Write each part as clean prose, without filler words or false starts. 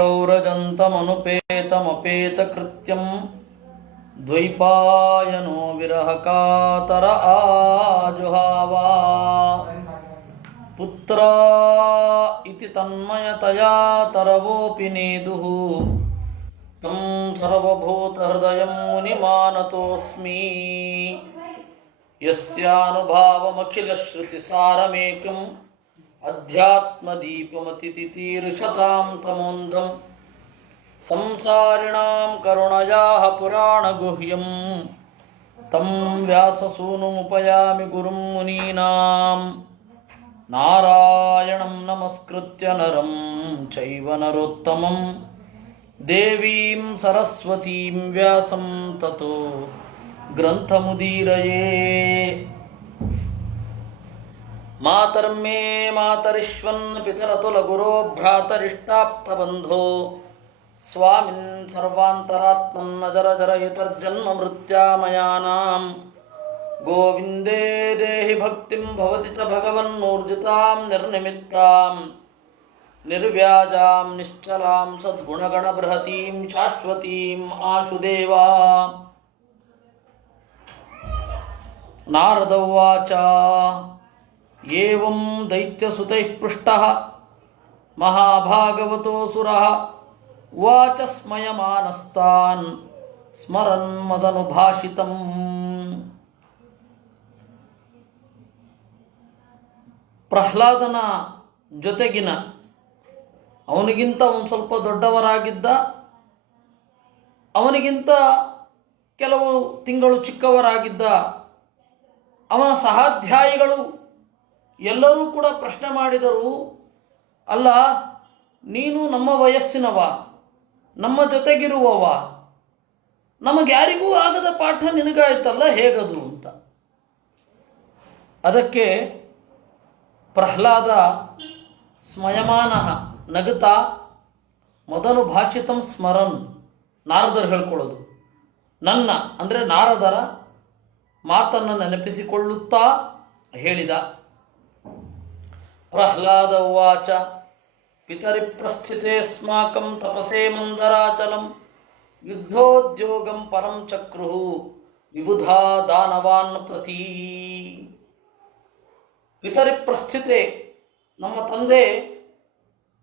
ಕ್ಷೌರಜಂತಮನುಪೇತಮಪೇತಕೃತ್ಯಂ ದ್ವೈಪಾಯನೋ ವಿರಹಕಾತರ ಆಜುಹಾವ ಪುತ್ರ ಇತಿ ತನ್ಮಯತಯಾ ತರವೋಪಿ ನೇದುಃ ತಂ ಸರ್ವಭೂತಹೃದಯಂ ಮುನಿಮಾನತೋಸ್ಮಿ ಯಸ್ಯಾನುಭಾವಮಖಿಲಶ್ರುತಿಸಾರಮೇಕಂ ಅಧ್ಯಾತ್ಮದೀಪಮತಿತಿತೀರ್ಷತಾಂ ತಮೋಂಧಂ ಸಂಸಾರಿಣಾಂ ಕರುಣಯಾಃ ಪುರಾಣಗುಹ್ಯಂ ತಂ ವ್ಯಾಸಸೂನುಮುಪಯಾಮಿ ಗುರುಂ ಮುನೀನಾಂ ನಾರಾಯಣಂ ನಮಸ್ಕೃತ್ಯ ನರಂ ಚೈವ ನರೋತ್ತಮಂ ದೇವೀಂ ಸರಸ್ವತೀಂ ವ್ಯಾಸಂ ತತೋ ಗ್ರಂಥಮುದೀರಯೇ. ಮಾತರ್ಮೇ ಮಾತರಿಶ್ವನ್ ಪಿತರತುಲಗುರೋ ಭ್ರಾತರಿಷ್ಟಾಪ್ತಬಂಧೋ ಸ್ವಾಮಿನ್ ಸರ್ವಾಂತರಾತ್ಮನ್ ಅಜರಜರಯುತರ್ಜನ್ಮ ಮೃತ್ಯಾಮಯಾನಾಂ ಗೋವಿಂದೇ ದೇಹಿ ಭಕ್ತಿಂ ಭವತಿ ಚ ಭಗವನ್ನೂರ್ಜಿತಾಂ ನಿರ್ನಿಮಿತ್ತಾಂ ನಿರ್ವ್ಯಾಜಾಂ ನಿಶ್ಚಲಾಂ ಸದ್ಗುಣಗಣಬೃಹತೀಂ ಶಾಶ್ವತೀಂ ಆಶುದೇವಾ. ನಾರದ ಉವಾಚ ಏವಂ ದೈತ್ಯಸುತೈಃ ಪೃಷ್ಟಃ ಮಹಾಭಾಗವತೋऽಸುರಃ ಉವಾಚ ಸ್ಮಯಮಾನಸ್ತಾನ್ ಸ್ಮರನ್ ಮದನುಭಾಷಿತಂ. ಪ್ರಹ್ಲಾದನ ಜೊತೆಗಿನ ಅವನಿಗಿಂತ ಒಂದು ಸ್ವಲ್ಪ ದೊಡ್ಡವರಾಗಿದ್ದ, ಅವನಿಗಿಂತ ಕೆಲವು ತಿಂಗಳು ಚಿಕ್ಕವರಾಗಿದ್ದ ಅವನ ಸಹಾಧ್ಯಾಯಿಗಳು ಎಲ್ಲರೂ ಕೂಡ ಪ್ರಶ್ನೆ ಮಾಡಿದರು, ಅಲ್ಲ ನೀನು ನಮ್ಮ ವಯಸ್ಸಿನವ, ನಮ್ಮ ಜೊತೆಗಿರುವವ, ನಮಗ್ಯಾರಿಗೂ ಆಗದ ಪಾಠ ನಿನಗಾಯ್ತಲ್ಲ, ಹೇಗದು ಅಂತ. ಅದಕ್ಕೆ ಪ್ರಹ್ಲಾದ ಸ್ಮಯಮಾನ ನಗುತ್ತಾ ಮೊದಲು ಭಾಷಿತಂ ಸ್ಮರನ್, ನಾರದರು ಹೇಳ್ಕೊಳ್ಳೋದು, ನನ್ನ ಅಂದರೆ ನಾರದರ ಮಾತನ್ನು ನೆನಪಿಸಿಕೊಳ್ಳುತ್ತಾ ಹೇಳಿದ. ಪ್ರಹ್ಲಾದ ಉವಾಚ ಪಿತರಿ ಪ್ರಸ್ಥಿತೆ ಸ್ಮಾಕಂ ತಪಸೇ ಮಂದರಾಚಲಂ ಯುದ್ಧೋದ್ಯೋಗಂ ಪರಂ ಚಕ್ರು ವಿಬುಧಾ ದಾನವಾನ್ ಪ್ರತಿ. ಪಿತರಿ ಪ್ರಸ್ಥಿತೆ, ನಮ್ಮ ತಂದೆ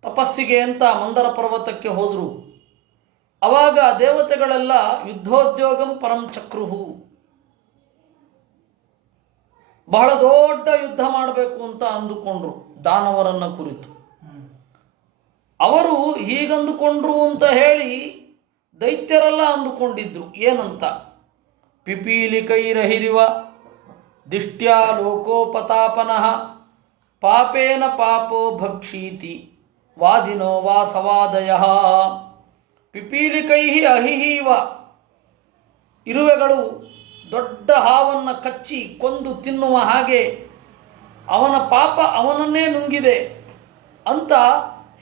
ತಪಸ್ಸಿಗೆ ಅಂತ ಮಂದರ ಪರ್ವತಕ್ಕೆ ಹೋದರು. ಆವಾಗ ದೇವತೆಗಳೆಲ್ಲ ಯುದ್ಧೋದ್ಯೋಗಂ ಪರಂ ಚಕ್ರುಹು, ಬಹಳ ದೊಡ್ಡ ಯುದ್ಧ ಮಾಡಬೇಕು ಅಂತ ಅಂದುಕೊಂಡ್ರು ದಾನವರನ್ನ ಕುರಿತು. ಅವರು ಹೀಗಂದುಕೊಂಡ್ರು ಅಂತ ಹೇಳಿ ದೈತ್ಯರೆಲ್ಲ ಅಂದುಕೊಂಡಿದ್ರು. ಏನಂತ? ಪಿಪೀಲಿಕೈರಹಿರಿವ ದಿಷ್ಟ್ಯಾ ಲೋಕೋಪತಾಪನಃ ಪಾಪೇನ ಪಾಪೋ ಭಕ್ಷೀತಿ ವಾದಿನೋ ವಾಸವಾದಯಃ. ಪಿಪೀಲಿಕೈ ಅಹಿಹೀವ, ಇರುವೆಗಳು ದೊಡ್ಡ ಹಾವನ್ನು ಕಚ್ಚಿ ಕೊಂದು ತಿನ್ನುವ ಹಾಗೆ ಅವನ ಪಾಪ ಅವನನ್ನೇ ನುಂಗಿದೆ ಅಂತ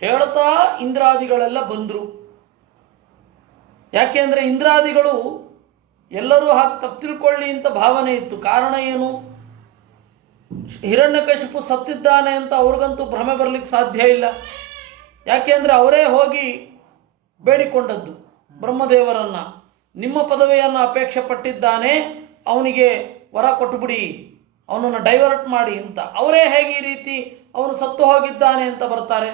ಹೇಳ್ತಾ ಇಂದ್ರಾದಿಗಳೆಲ್ಲ ಬಂದರು. ಯಾಕೆಂದರೆ ಇಂದ್ರಾದಿಗಳು ಎಲ್ಲರೂ ಹಾಗೆ ತಪ್ಪು ತಿಳ್ಕೊಳ್ಳಿ ಅಂತ ಭಾವನೆ ಇತ್ತು. ಕಾರಣ ಏನು? ಹಿರಣ್ಯಕಶಿಪು ಸತ್ತಿದ್ದಾನೆ ಅಂತ ಅವ್ರಿಗಂತೂ ಭ್ರಮೆ ಬರಲಿಕ್ಕೆ ಸಾಧ್ಯ ಇಲ್ಲ. ಯಾಕೆಂದರೆ ಅವರೇ ಹೋಗಿ ಬೇಡಿಕೊಂಡದ್ದು ಬ್ರಹ್ಮದೇವರನ್ನ, ನಿಮ್ಮ ಪದವಿಯನ್ನು ಅಪೇಕ್ಷೆ ಪಟ್ಟಿದ್ದಾನೆ, ಅವನಿಗೆ ವರ ಕೊಟ್ಟುಬಿಡಿ, ಅವನನ್ನು ಡೈವರ್ಟ್ ಮಾಡಿ ಅಂತ. ಅವರೇ ಹೇಗೆ ಈ ರೀತಿ ಅವನು ಸತ್ತು ಹೋಗಿದ್ದಾನೆ ಅಂತ ಬರ್ತಾರೆ?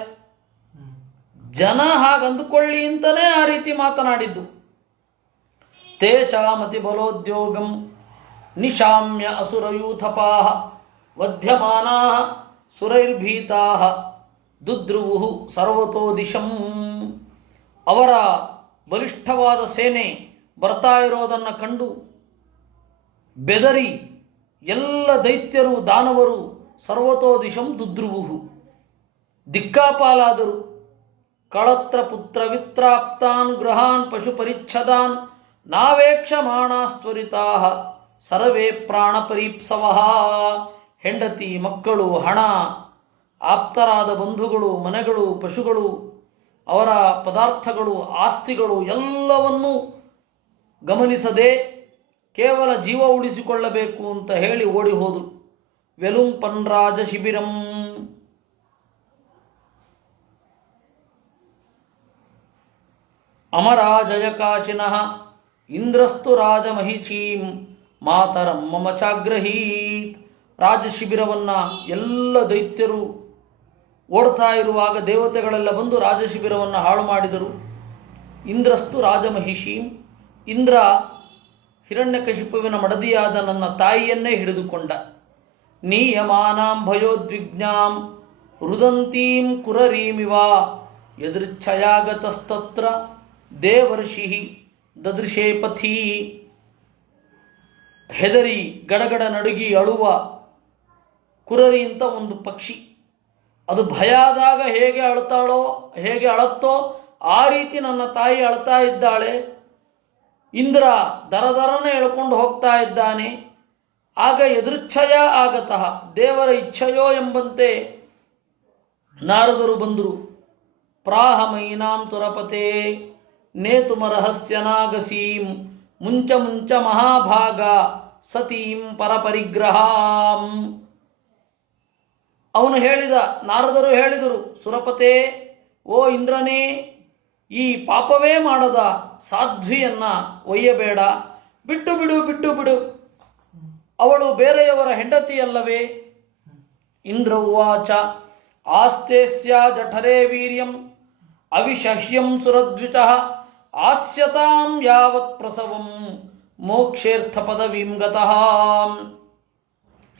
ಜನ ಹಾಗಂದುಕೊಳ್ಳಿ ಅಂತಲೇ ಆ ರೀತಿ ಮಾತನಾಡಿದ್ದು. ತೇಷಾಮತಿ ಬಲೋದ್ಯೋಗಂ ನಿಶಾಮ್ಯ ಅಸುರಯೂಥಪಾಃ ವಧ್ಯಮಾನಾಃ ಸುರೈರ್ಭೀತಾಃ ದುದ್ರುವುಃ ಸರ್ವತೋ ದಿಶಂ. ಅವರ ಬಲಿಷ್ಠವಾದ ಸೇನೆ ಬರ್ತಾ ಇರೋದನ್ನು ಕಂಡು ಬೆದರಿ ಎಲ್ಲ ದೈತ್ಯರು ದಾನವರು ಸರ್ವತೋ ದಿಶಂ ದುದ್ರುವುಹು, ದಿಕ್ಕಾಪಾಲಾದರು. ಕಳತ್ರ ಪುತ್ರ ವಿತ್ರಾಪ್ತಾನ್ ಗೃಹಾನ್ ಪಶು ಪರಿಚ್ಛದಾನ್ ನಾವೇಕ್ಷಮಾಣಾಸ್ತ್ವರಿತಾಃ ಸರ್ವೇ ಪ್ರಾಣ ಪರೀಪ್ಸವಃ. ಹೆಂಡತಿ, ಮಕ್ಕಳು, ಹಣ, ಆಪ್ತರಾದ ಬಂಧುಗಳು, ಮನೆಗಳು, ಪಶುಗಳು, ಅವರ ಪದಾರ್ಥಗಳು, ಆಸ್ತಿಗಳು ಎಲ್ಲವನ್ನೂ ಗಮನಿಸದೆ ಕೇವಲ ಜೀವ ಉಳಿಸಿಕೊಳ್ಳಬೇಕು ಅಂತ ಹೇಳಿ ಓಡಿ ಹೋದರು. ವೆಲುಂಪನ್ರಾಜ ಶಿಬಿರಂ. ಅಮರಾಜಯಕಾಶಿನಃ ಇಂದ್ರಸ್ತು ರಾಜಮಹಿಷೀಂ ಮಾತರಂ ಮಮ ಚಾಗ್ರಹೀತ್. ರಾಜಶಿಬಿರವನ್ನು ಎಲ್ಲ ದೈತ್ಯರು ಓಡ್ತಾ ಇರುವಾಗ ದೇವತೆಗಳೆಲ್ಲ ಬಂದು ರಾಜಶಿಬಿರವನ್ನು ಹಾಳು ಮಾಡಿದರು. ಇಂದ್ರಸ್ತು ರಾಜಮಹಿಷೀಂ, ಇಂದ್ರ ಹಿರಣ್ಯಕಶಿಪುವಿನ ಮಡದಿಯಾದ ನನ್ನ ತಾಯಿಯನ್ನೇ ಹಿಡಿದುಕೊಂಡ. ನೀಯಮಾನಾಂ ಭಯೋದ್ವಿಗ್ನಾಂ ರುದಂತೀಂ ಕುರರೀಮಿವ ಯದೃಚ್ಛಯಾಗತಸ್ತತ್ರ ದೇವರ್ಷಿ ದದೃಶೇ ಪಥಿ. ಹೆದರಿ ಗಡಗಡ ನಡುಗಿ ಅಳುವ ಕುರರಿ ಅಂತ ಒಂದು ಪಕ್ಷಿ, ಅದು ಭಯ ಆದಾಗ ಹೇಗೆ ಅಳುತ್ತೋ ಆ ರೀತಿ ನನ್ನ ತಾಯಿ ಅಳ್ತಾ ಇದ್ದಾಳೆ. ಇಂದ್ರ ದರದರನೆ ಎಳ್ಕೊಂಡು ಹೋಗ್ತಾ ಇದ್ದಾನೆ. ಆಗ ಯದೃಚ್ಛಯ ಆಗತಃ, ದೇವರ ಇಚ್ಛೆಯೋ ಎಂಬಂತೆ ನಾರದರು ಬಂದರು. ಪ್ರಾಹಮೈನಾಂ ತುರಪತೆ ನೇತುಮರಹಸ್ಯನಾಗಸೀಂ ಮುಂಚ ಮುಂಚ ಮಹಾಭಾಗ ಸತೀಂ ಪರಪರಿಗ್ರಹಾಂ. ಅವನು ಹೇಳಿದ, ನಾರದರು ಹೇಳಿದರು, ಸುರಪತೆ, ಓ ಇಂದ್ರನೇ, ಈ ಪಾಪವೇ ಮಾಡದ ಸಾಧ್ವಿಯನ್ನ ಒಯ್ಯಬೇಡ, ಬಿಟ್ಟು ಬಿಡು, ಅವಳು ಬೇರೆಯವರ ಹೆಂಡತಿಯಲ್ಲವೇ. ಇಂದ್ರ ಉವಾಚ ಆಸ್ತೇಸ್ಯ ಜಠರೇ ವೀರ್ಯಂ ಅವಿಷಹ್ಯಂ ಸುರದ್ವಿಷಃ ಆಸ್ಯತಾಂ ಯಾವತ್ ಪ್ರಸವಂ ಮೋಕ್ಷೇರ್ಥ ಪದವೀಂ ಗತಃ.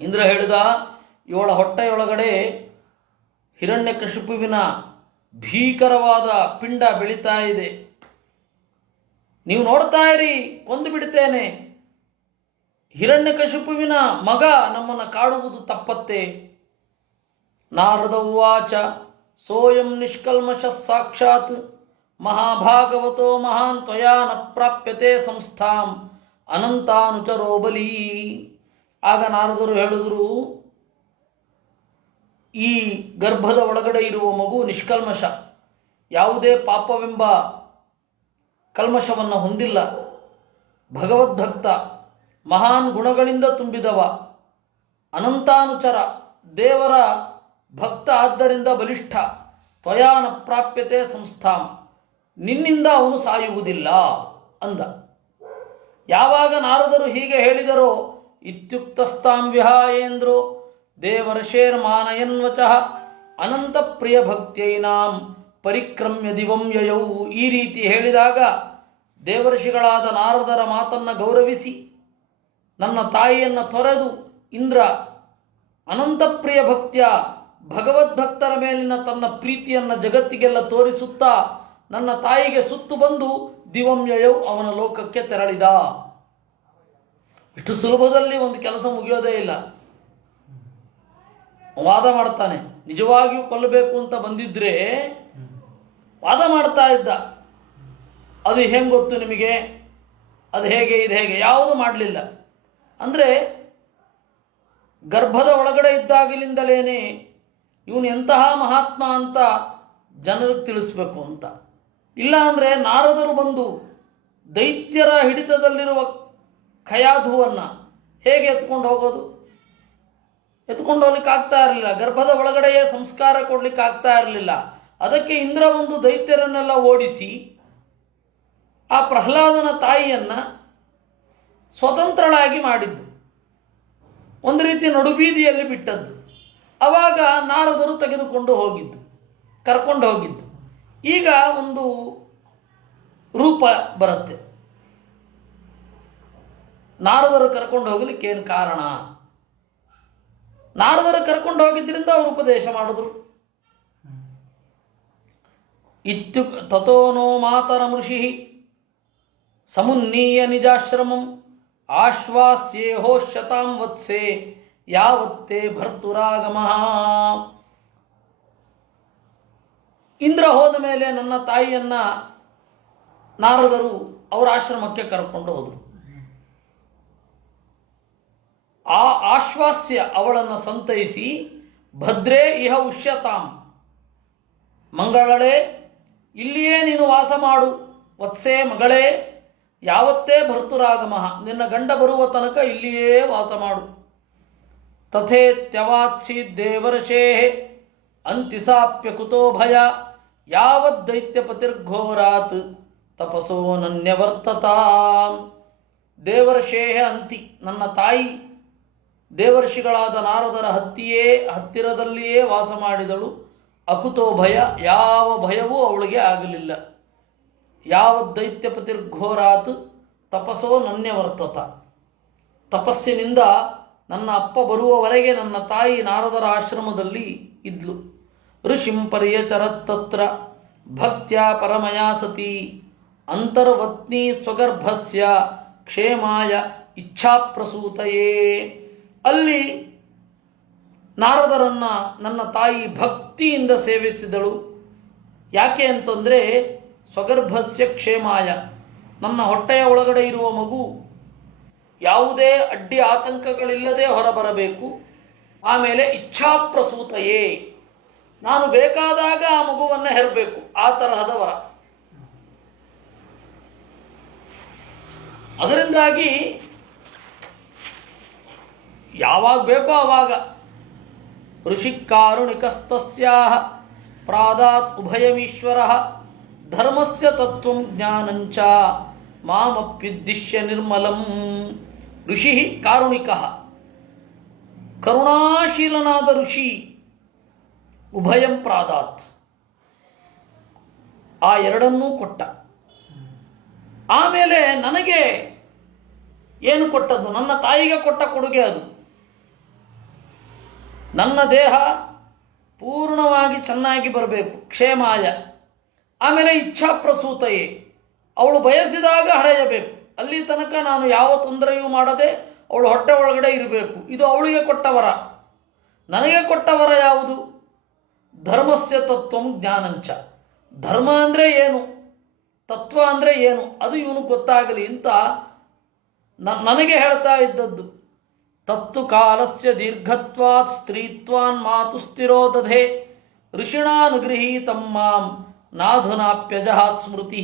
ಇಂದ್ರ ಹೇಳಿದ, ಇವಳ ಹೊಟ್ಟೆಯೊಳಗಡೆ ಹಿರಣ್ಯಕಶಿಪುವಿನ ಭೀಕರವಾದ ಪಿಂಡ ಬೆಳೀತಾ ಇದೆ. ನೀವು ನೋಡ್ತಾ ಇರಿ, ಕೊಂದು ಬಿಡ್ತೇನೆ. ಹಿರಣ್ಯಕಶಿಪುವಿನ ಮಗ ನಮ್ಮನ್ನು ಕಾಡುವುದು ತಪ್ಪತ್ತೆ. ನಾರದ ಉವಾಚ ಸೋಯಂ ನಿಷ್ಕಲ್ಮಷ ಸಾಕ್ಷಾತ್ ಮಹಾಭಾಗವತೋ ಮಹಾನ್ ತ್ವಯಾ ನ ಪ್ರಾಪ್ಯತೆ ಸಂಸ್ಥಾಂ ಅನಂತಾನುಚರೋ ಬಲಿ. ಆಗ ನಾರದರು ಹೇಳಿದರು, ಈ ಗರ್ಭದ ಒಳಗಡೆ ಇರುವ ಮಗು ನಿಷ್ಕಲ್ಮಷ, ಯಾವುದೇ ಪಾಪವೆಂಬ ಕಲ್ಮಶವನ್ನು ಹೊಂದಿಲ್ಲ. ಭಗವದ್ಭಕ್ತ, ಮಹಾನ್ ಗುಣಗಳಿಂದ ತುಂಬಿದವ, ಅನಂತಾನುಚರ, ದೇವರ ಭಕ್ತ, ಆದ್ದರಿಂದ ಬಲಿಷ್ಠ. ತ್ವಯಾನ ಪ್ರಾಪ್ಯತೆ ಸಂಸ್ಥಾಂ, ನಿನ್ನಿಂದ ಅವನು ಸಾಯುವುದಿಲ್ಲ ಅಂದ. ಯಾವಾಗ ನಾರದರು ಹೀಗೆ ಹೇಳಿದರೋ ಇತ್ಯುಕ್ತಸ್ತಾಂ ವಿಹಾಯೇಂದ್ರೋ ದೇವರ್ಷೇರ್ಮಾನಯನ್ವಚಃ ಅನಂತ ಪ್ರಿಯ ಭಕ್ತೈನಾಂ ಪರಿಕ್ರಮ್ಯ ದಿವಂ ಯಯೌ. ಈ ರೀತಿ ಹೇಳಿದಾಗ ದೇವರ್ಷಿಗಳಾದ ನಾರದರ ಮಾತನ್ನು ಗೌರವಿಸಿ ನನ್ನ ತಾಯಿಯನ್ನು ತೊರೆದು ಇಂದ್ರ ಅನಂತ ಪ್ರಿಯ ಭಕ್ತ್ಯ, ಭಗವದ್ಭಕ್ತರ ಮೇಲಿನ ತನ್ನ ಪ್ರೀತಿಯನ್ನು ಜಗತ್ತಿಗೆಲ್ಲ ತೋರಿಸುತ್ತಾ ನನ್ನ ತಾಯಿಗೆ ಸುತ್ತು ಬಂದು ದಿವಂ ಯಯೌ, ಅವನ ಲೋಕಕ್ಕೆ ತೆರಳಿದ. ಇಷ್ಟು ಸುಲಭದಲ್ಲಿ ಒಂದು ಕೆಲಸ ಮುಗಿಯೋದೇ ಇಲ್ಲ. ವಾದ ಮಾಡ್ತಾನೆ, ನಿಜವಾಗಿಯೂ ಕೊಲ್ಲಬೇಕು ಅಂತ ಬಂದಿದ್ರೆ ವಾದ ಮಾಡ್ತಾ ಇದ್ದ. ಅದು ಹೆಂಗೆ ಗೊತ್ತು ನಿಮಗೆ, ಅದು ಹೇಗೆ, ಇದು ಹೇಗೆ, ಯಾವುದು ಮಾಡಲಿಲ್ಲ. ಅಂದರೆ ಗರ್ಭದ ಒಳಗಡೆ ಇದ್ದಾಗಲಿಂದಲೇ ಇವನು ಎಂತಹ ಮಹಾತ್ಮ ಅಂತ ಜನರಿಗೆ ತಿಳಿಸ್ಬೇಕು ಅಂತ. ಇಲ್ಲ ಅಂದರೆ ನಾರದರು ಬಂದು ದೈತ್ಯರ ಹಿಡಿತದಲ್ಲಿರುವ ಖಯಾಧುವನ್ನು ಹೇಗೆ ಎತ್ಕೊಂಡು ಹೋಗೋದು? ಎತ್ಕೊಂಡು ಹೋಗ್ಲಿಕ್ಕೆ ಆಗ್ತಾ ಇರಲಿಲ್ಲ. ಗರ್ಭದ ಒಳಗಡೆಯೇ ಸಂಸ್ಕಾರ ಕೊಡ್ಲಿಕ್ಕೆ ಆಗ್ತಾ ಇರಲಿಲ್ಲ. ಅದಕ್ಕೆ ಇಂದ್ರ ಬಂದು ದೈತ್ಯರನ್ನೆಲ್ಲ ಓಡಿಸಿ ಆ ಪ್ರಹ್ಲಾದನ ತಾಯಿಯನ್ನು ಸ್ವತಂತ್ರಳಾಗಿ ಮಾಡಿದ್ದು, ಒಂದು ರೀತಿ ನಡುಬೀದಿಯಲ್ಲಿ ಬಿಟ್ಟದ್ದು. ಆವಾಗ ನಾರದರು ತೆಗೆದುಕೊಂಡು ಹೋಗಿದ್ದು, ಕರ್ಕೊಂಡು ಹೋಗಿದ್ದು. ಈಗ ಒಂದು ರೂಪ ಬರುತ್ತೆ. ನಾರದರು ಕರ್ಕೊಂಡು ಹೋಗಲಿಕ್ಕೆ ಏನು ಕಾರಣ? ನಾರದರು ಕರ್ಕೊಂಡು ಹೋಗಿದ್ದರಿಂದ ಅವರು ಉಪದೇಶ ಮಾಡಿದ್ರು. ತಥೋ ಮಾತರ ಋಷಿ ಸಮುನ್ನೀಯ ನಿಜಾಶ್ರಮಂ ಆಶ್ವಾಸ್ಯೇಹೋಶ್ಯತಾಂ ವತ್ಸೆ ಯಾವತ್ತೇ ಭರ್ತುರಾಗಮಃ. ಇಂದ್ರ ಹೋದ ಮೇಲೆ ನನ್ನ ತಾಯಿಯನ್ನ ನಾರದರು ಅವರ ಆಶ್ರಮಕ್ಕೆ ಕರ್ಕೊಂಡು ಹೋದರು. ಆ ಆಶ್ವಾಸ್ಯ, ಅವಳನ್ನು ಸಂತೈಸಿ, ಭದ್ರೇ ಇಹ ಉಷ್ಯತಾಂ, ಮಂಗಳಳೇ ಇಲ್ಲಿಯೇ ನೀನು ವಾಸ ಮಾಡು, ವತ್ಸೆ ಮಗಳೇ ಯಾವತ್ತೇ ಭರ್ತುರಾಗಮಃ, ನಿನ್ನ ಗಂಡ ಬರುವ ತನಕ ಇಲ್ಲಿಯೇ ವಾಸ ಮಾಡು. ತಥೇತ್ಯವಾತ್ಸಿ ದೇವರ್ಷೇ ಅಂತಿಸಾಪ್ಯ ಕುತೋ ಭಯ ಯಾವದ್ ದೈತ್ಯಪತಿರ್ಘೋರಾತ್ ತಪಸೋ ನನ್ಯವರ್ತತ. ದೇವರ್ಷೇಹ ಅಂತಿ, ನನ್ನ ತಾಯಿ ದೇವರ್ಷಿಗಳಾದ ನಾರದರ ಹತ್ತಿರದಲ್ಲಿಯೇ ವಾಸ ಮಾಡಿದಳು. ಅಕುತೋ ಭಯ, ಯಾವ ಭಯವೂ ಅವಳಿಗೆ ಆಗಲಿಲ್ಲ. ಯಾವ ದೈತ್ಯಪತಿರ್ಘೋರಾತ್ ತಪಸೋ ನನ್ಯವರ್ತತ. ತಪಸ್ಸಿನಿಂದ ನನ್ನ ಅಪ್ಪ ಬರುವವರೆಗೆ ನನ್ನ ತಾಯಿ ನಾರದರ ಆಶ್ರಮದಲ್ಲಿ ಇದ್ಲು. ಋಷಿಂ ಪರ್ಯಚರತ್ತತ್ರ ಭಕ್ತ್ಯಾ ಪರಮಯಾ ಸತಿ ಅಂತರ್ವತ್ನಿ ಸ್ವಗರ್ಭಸ್ಯ ಕ್ಷೇಮಾಯ ಇಚ್ಛಾಪ್ರಸೂತಯೇ. ಅಲ್ಲಿ ನಾರದರನ್ನ ನನ್ನ ತಾಯಿ ಭಕ್ತಿಯಿಂದ ಸೇವಿಸಿದಳು. ಯಾಕೆ ಅಂತಂದರೆ ಸ್ವಗರ್ಭಸ್ಯ ಕ್ಷೇಮಾಯ, ನನ್ನ ಹೊಟ್ಟೆಯ ಒಳಗಡೆ ಇರುವ ಮಗು ಯಾವುದೇ ಅಡ್ಡಿ ಆತಂಕಗಳಿಲ್ಲದೆ ಹೊರಬರಬೇಕು. ಆಮೇಲೆ ಇಚ್ಛಾಪ್ರಸೂತಯೇ, ನಾನು ಬೇಕಾದಾಗ ಆ ಮಗುವನ್ನು ಹೆರಬೇಕು, ಆ ತರಹದ ವರ. ಅದರಿಂದಾಗಿ ಯಾವಾಗ ಬೇಕೋ ಆವಾಗ ಋಷಿಕಾರುಣಿಕಸ್ತಸ್ಯಾಹ ಪ್ರಾದಾತ್ ಉಭಯಮೀಶ್ವರಃ ಧರ್ಮಸ್ಯ ತತ್ವಂ ಜ್ಞಾನಂಚ ಮಾಮಪ್ಯುದ್ದಿಶ್ಯ ನಿರ್ಮಲಂ. ಋಷಿ ಕಾರುಣಿಕಃ, ಕರುಣಾಶೀಲನಾದ ಋಷಿ. ಉಭಯಂ ಪ್ರಾದಾತ್, ಆ ಎರಡನ್ನೂ ಕೊಟ್ಟ. ಆಮೇಲೆ ನನಗೆ ಏನು ಕೊಟ್ಟದ್ದು? ನನ್ನ ತಾಯಿಗೆ ಕೊಟ್ಟ ಕೊಡುಗೆ ಅದು. ನನ್ನ ದೇಹ ಪೂರ್ಣವಾಗಿ ಚೆನ್ನಾಗಿ ಬರಬೇಕು, ಕ್ಷೇಮಾಯ. ಆಮೇಲೆ ಇಚ್ಛಾಪ್ರಸೂತಯೇ, ಅವಳು ಬಯಸಿದಾಗ ಹಳೆಯಬೇಕು. ಅಲ್ಲಿ ತನಕ ನಾನು ಯಾವ ತೊಂದರೆಯೂ ಮಾಡದೆ ಅವಳು ಹೊಟ್ಟೆ ಒಳಗಡೆ ಇರಬೇಕು. ಇದು ಅವಳಿಗೆ ಕೊಟ್ಟ ವರ. ನನಗೆ ಕೊಟ್ಟ ವರ ಯಾವುದು? ಧರ್ಮಸ್ಯ ತತ್ವಂ ಜ್ಞಾನಂಚ. ಧರ್ಮ ಅಂದರೆ ಏನು, ತತ್ವ ಅಂದರೆ ಏನು, ಅದು ಇವನು ಗೊತ್ತಾಗಲಿ ಅಂತ ನನಗೆ ಹೇಳ್ತಾ ಇದ್ದದ್ದು. ತತ್ತು ಕಾಲಸ್ಯ ದೀರ್ಘತ್ವಾತ್ ಸ್ತ್ರೀತ್ವಾನ್ ಮಾತು ಸ್ಥಿರೋ ದಧೆ ಋಷಿಣಾನುಗೃಹೀತಂ ಮಾಂ ನಾಧುನಾಪ್ಯಜಹಾತ್ ಸ್ಮೃತಿ.